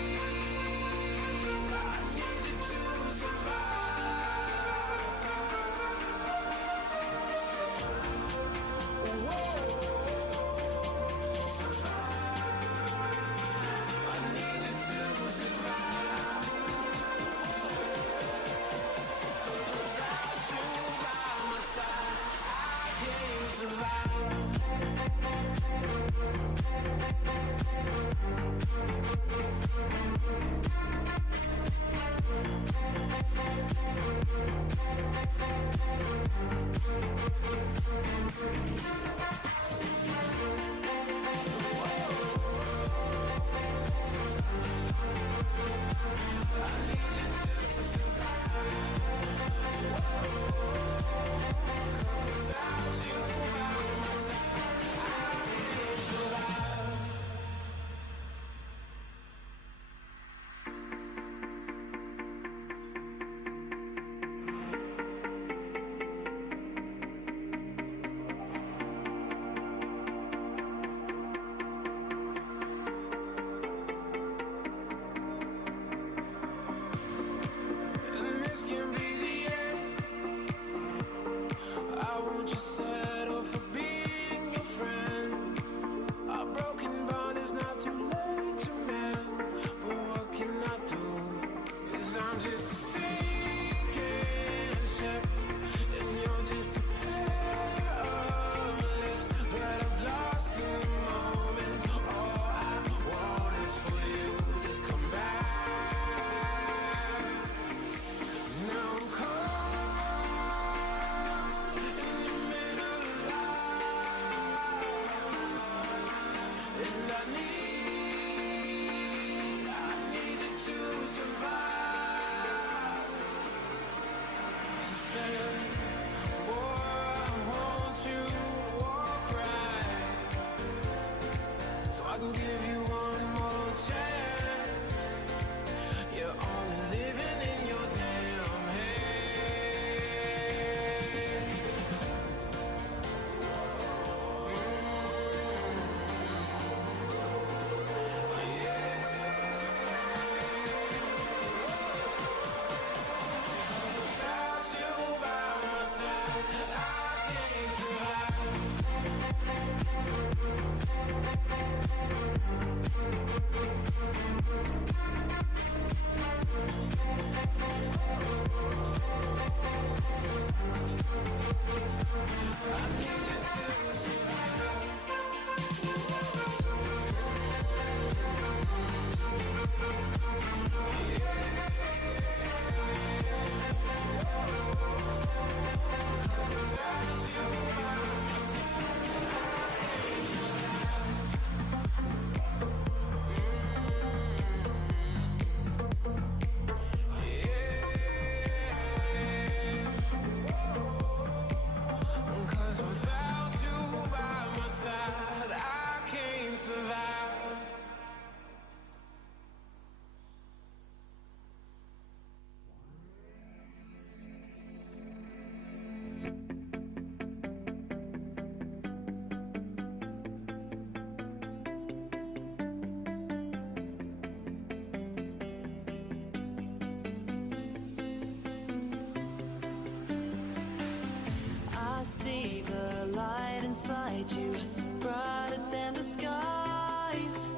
beside you, brighter than the skies.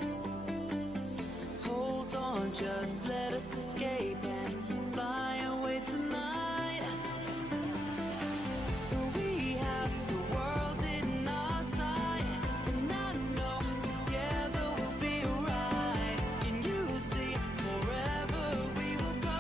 Hold on, just let us escape and fly away tonight. We have the world in our sight, and I know together we'll be alright. Can you see forever we will go?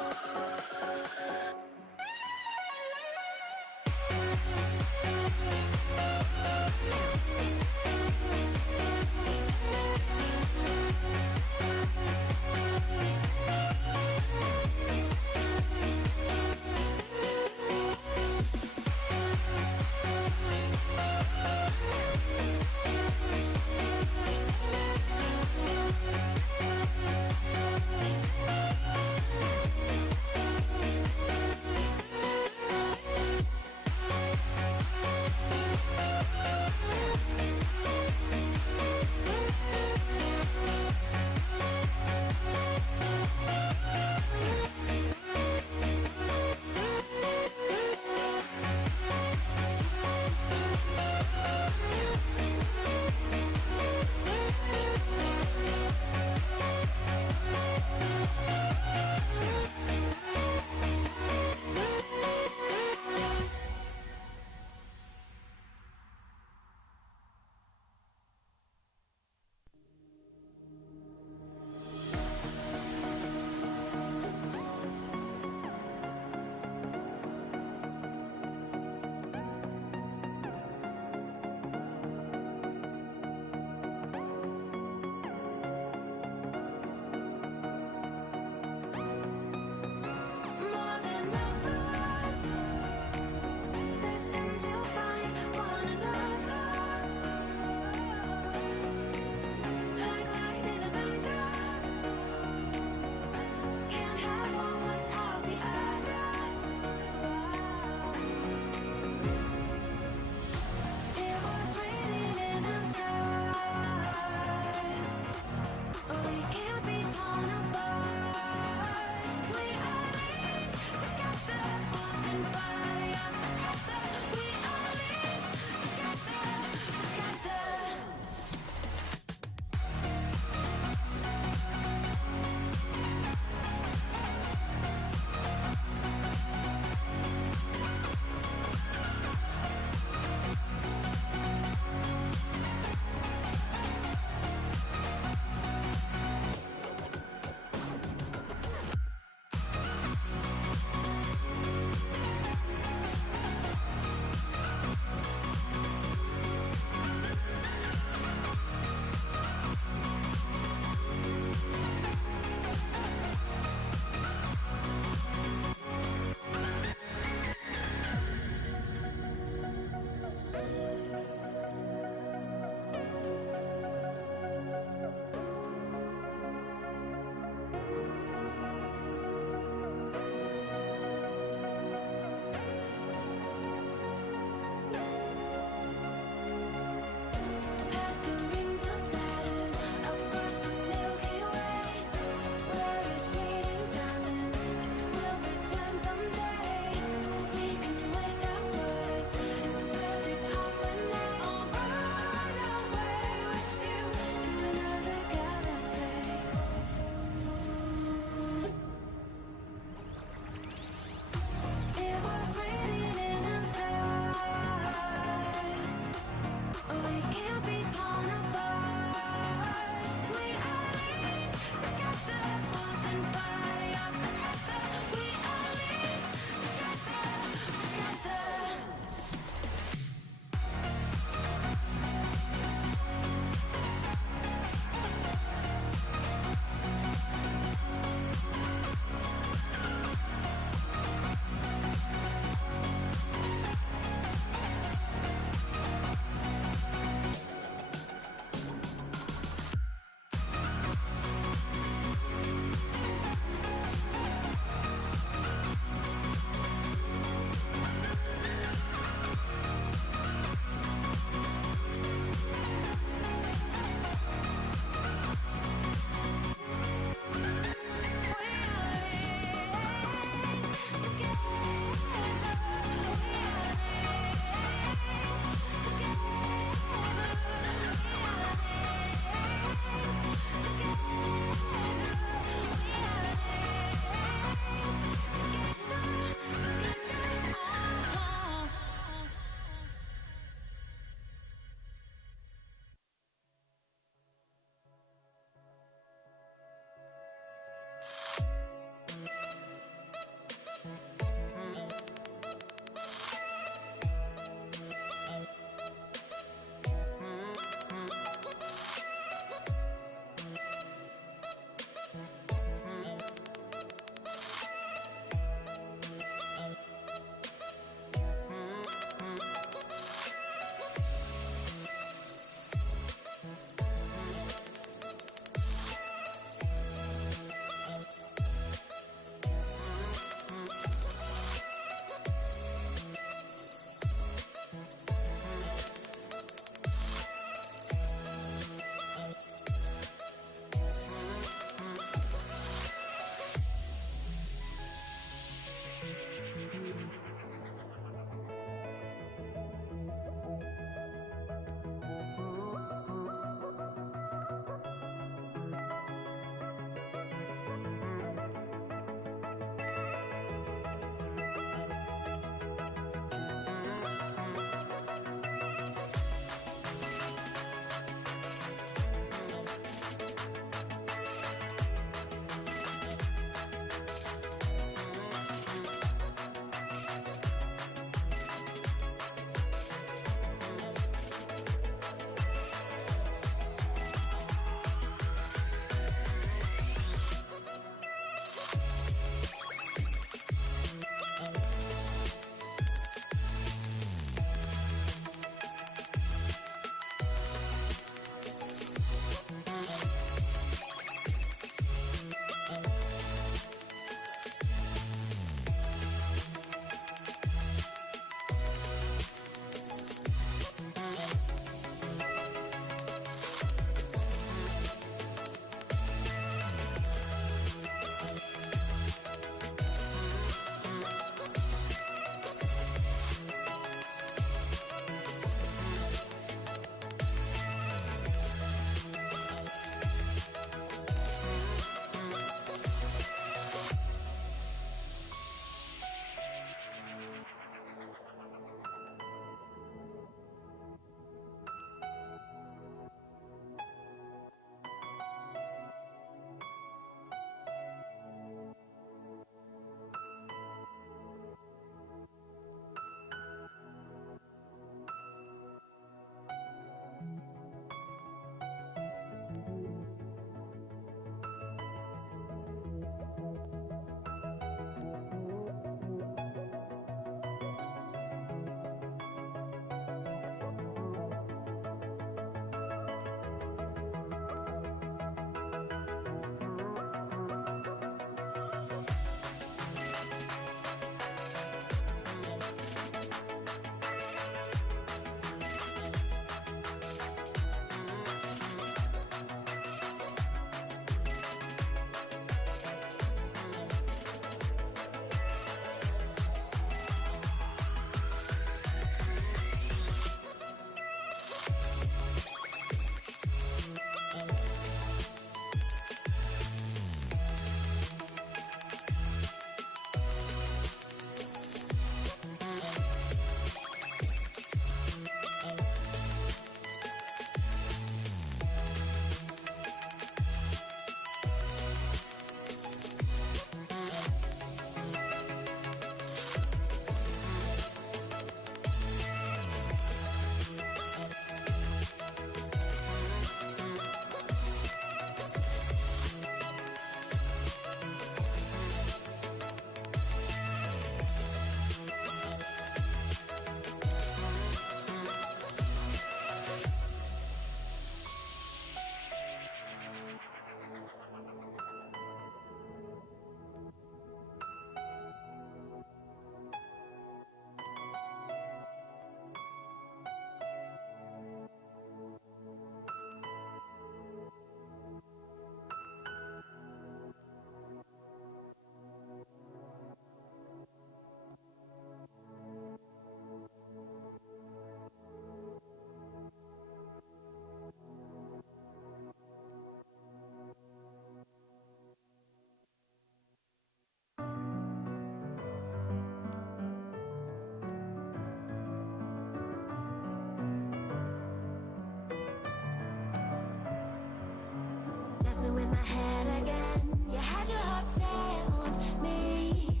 my head again. You had your heart set on me,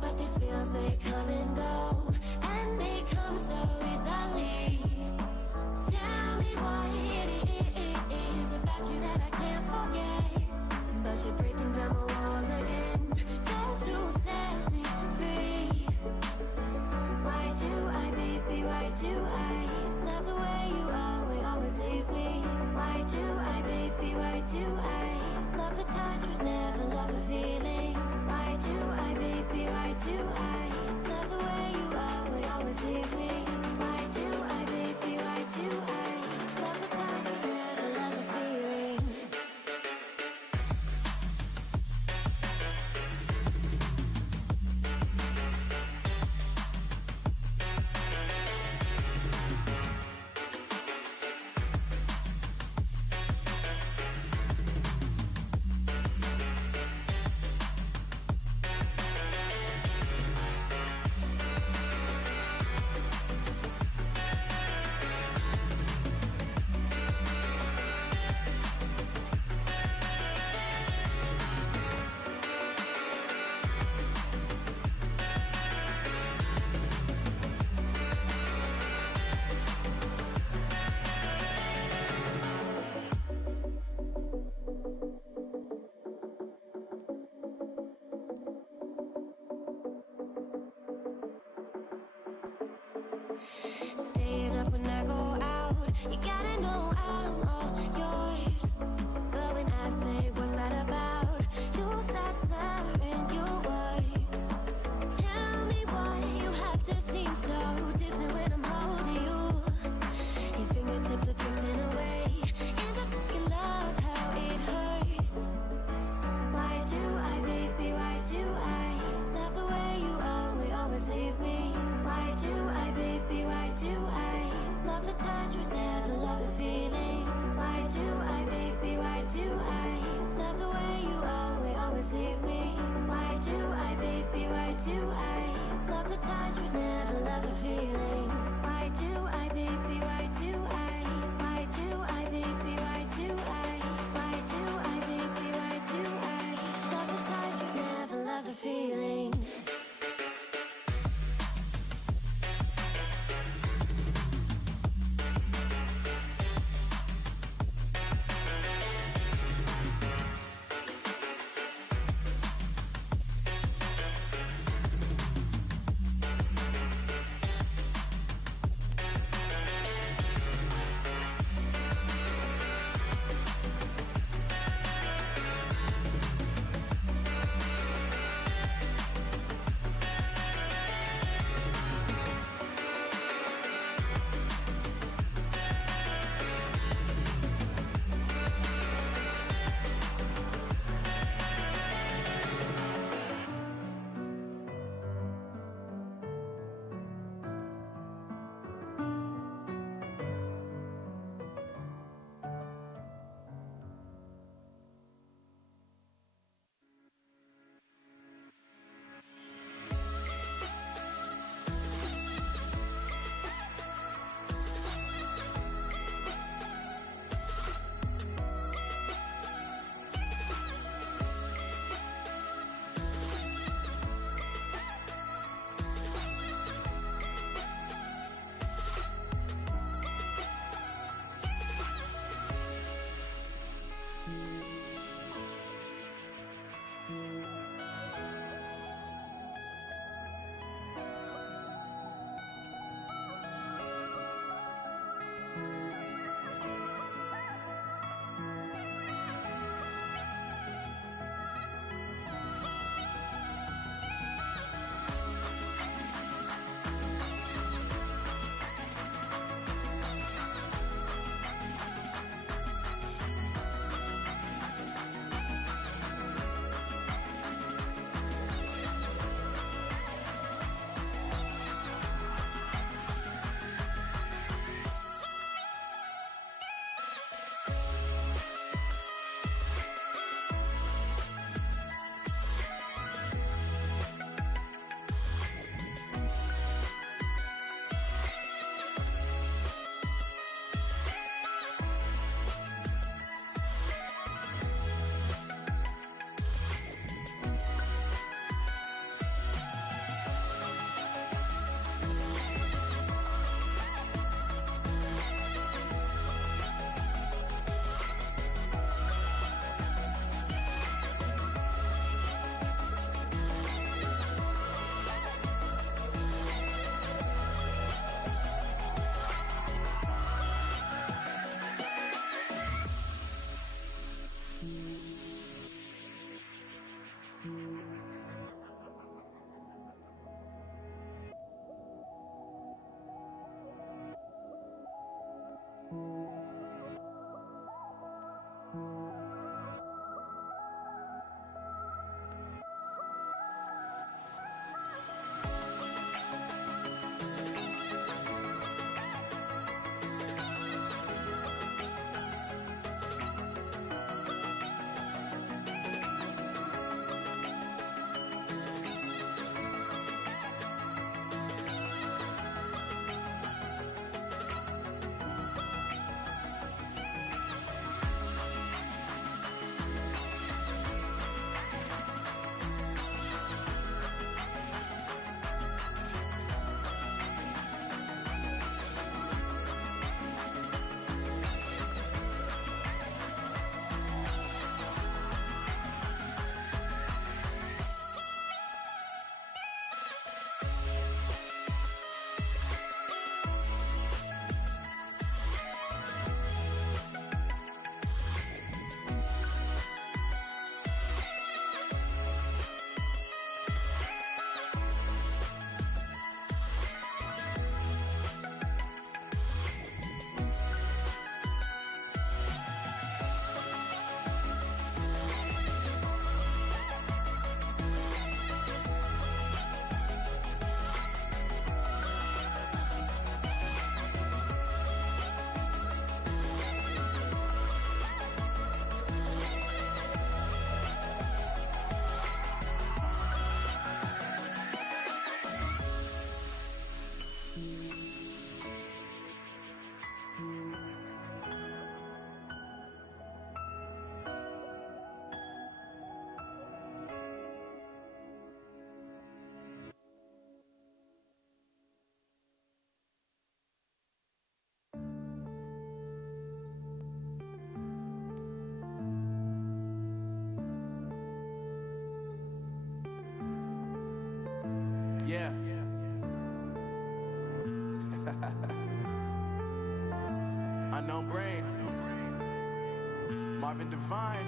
but these feels they come and go, and they come so easily. Tell me what it is about you that I can't forget, but you're breaking down my walls again just to set me free. Why do I, baby, why do I love the way you always leave me? Why do I, baby, why do I love the touch but never love the feeling? Why do I, baby, why do I love the way you always leave me? Why do I, baby, why do I love the touch but never love the feeling? Staying up when I go out, you gotta know I'm all yours. But when I say what's that about, you start slurring your words. Tell me why you have to seem so distant when I'm holding you. Your fingertips are drifting away, and I fucking love how it hurts. Why do I, baby, why do I love the way you always leave me? Why do I, baby, why do I love the touch but never love the feeling? Why do I, baby, why do I love the way you always leave me? Why do I, baby, why do I love the touch but never love the feeling? Why do I, baby, why do I? Why do I, baby, why do I? Why do I, baby, why do I love the touch but never love the feeling? Yeah. Unknown Brain. Marvin Devine.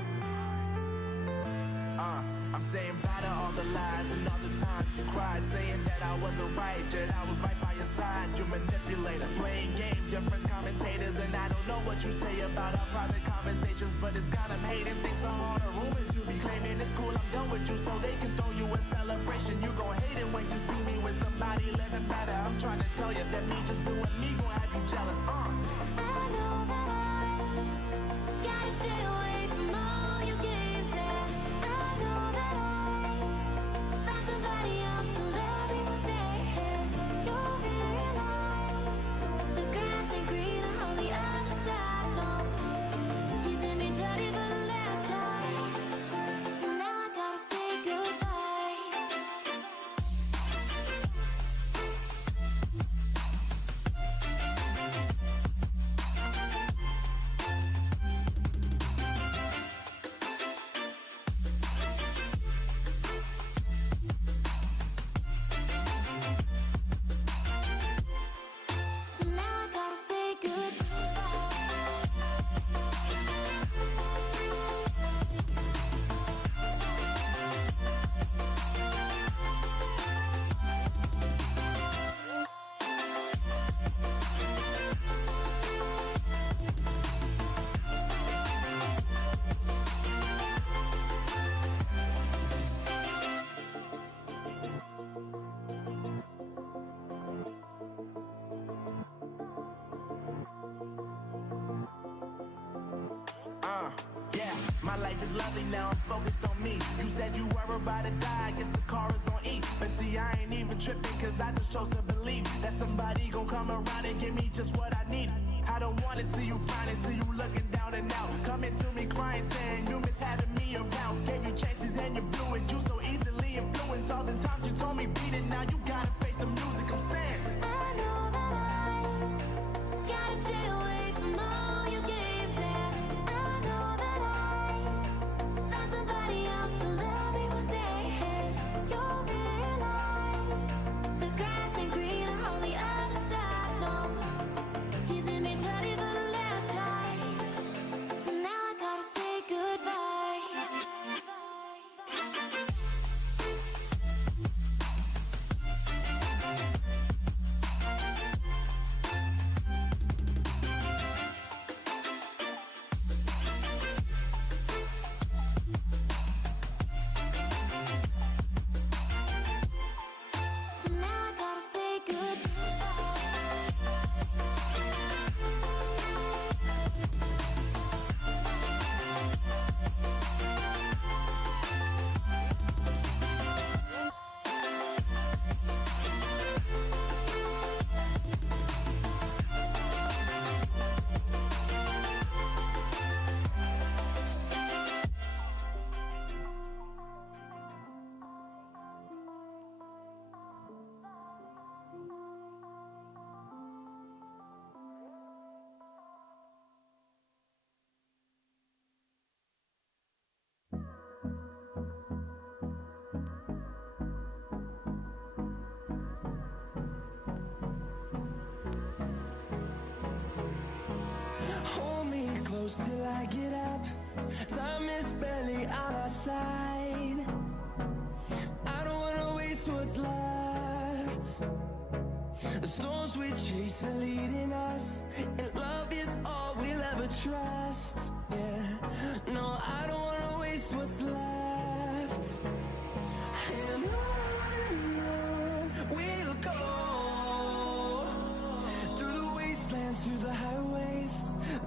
I'm saying bye to all the lies and all the times you cried, saying that I wasn't right, yet I was right by your side. You manipulator, playing games, your friends commentators, and I don't know what you say about our private conversations, but it's got them hating. Thanks to all the rumors you be claiming, it's cool, I'm done with you, so they can throw you a celebration. You gon' hate it when you see me with somebody living better. I'm trying to tell you that me just doing me gon' have you jealous. I know that I gotta stay away from all your games. Yeah, I know that I found somebody else to love me one day. You'll realize the grass ain't greener on the other side. No, you did me dirty for the last time, so now I gotta say goodbye. So now I gotta say Yeah, my life is lovely now, I'm focused on me. You said you were about to die, I guess the car is on E. But see, I ain't even tripping, cause I just chose to believe that somebody gon' come around and give me just what I need. I don't wanna see you frowning, see you looking down and out. Coming to me crying, saying you miss having me around. Gave you chances and you blew it, you so easily influenced. All the times you told me beat it, now you gotta face the music, I'm saying. I know that I gotta stay away from all your games. Yeah, I know that I found somebody else to love me one day. You'll realize the grass ain't greener on the other side. No, you did me dirty for the last time, so now I gotta say goodbye. So now I gotta say Hold me close till I get up. Time is barely on our side. I don't wanna waste what's left. The storms we chase are leading us, and love is all we'll ever trust. Yeah, no, I don't wanna waste what's left.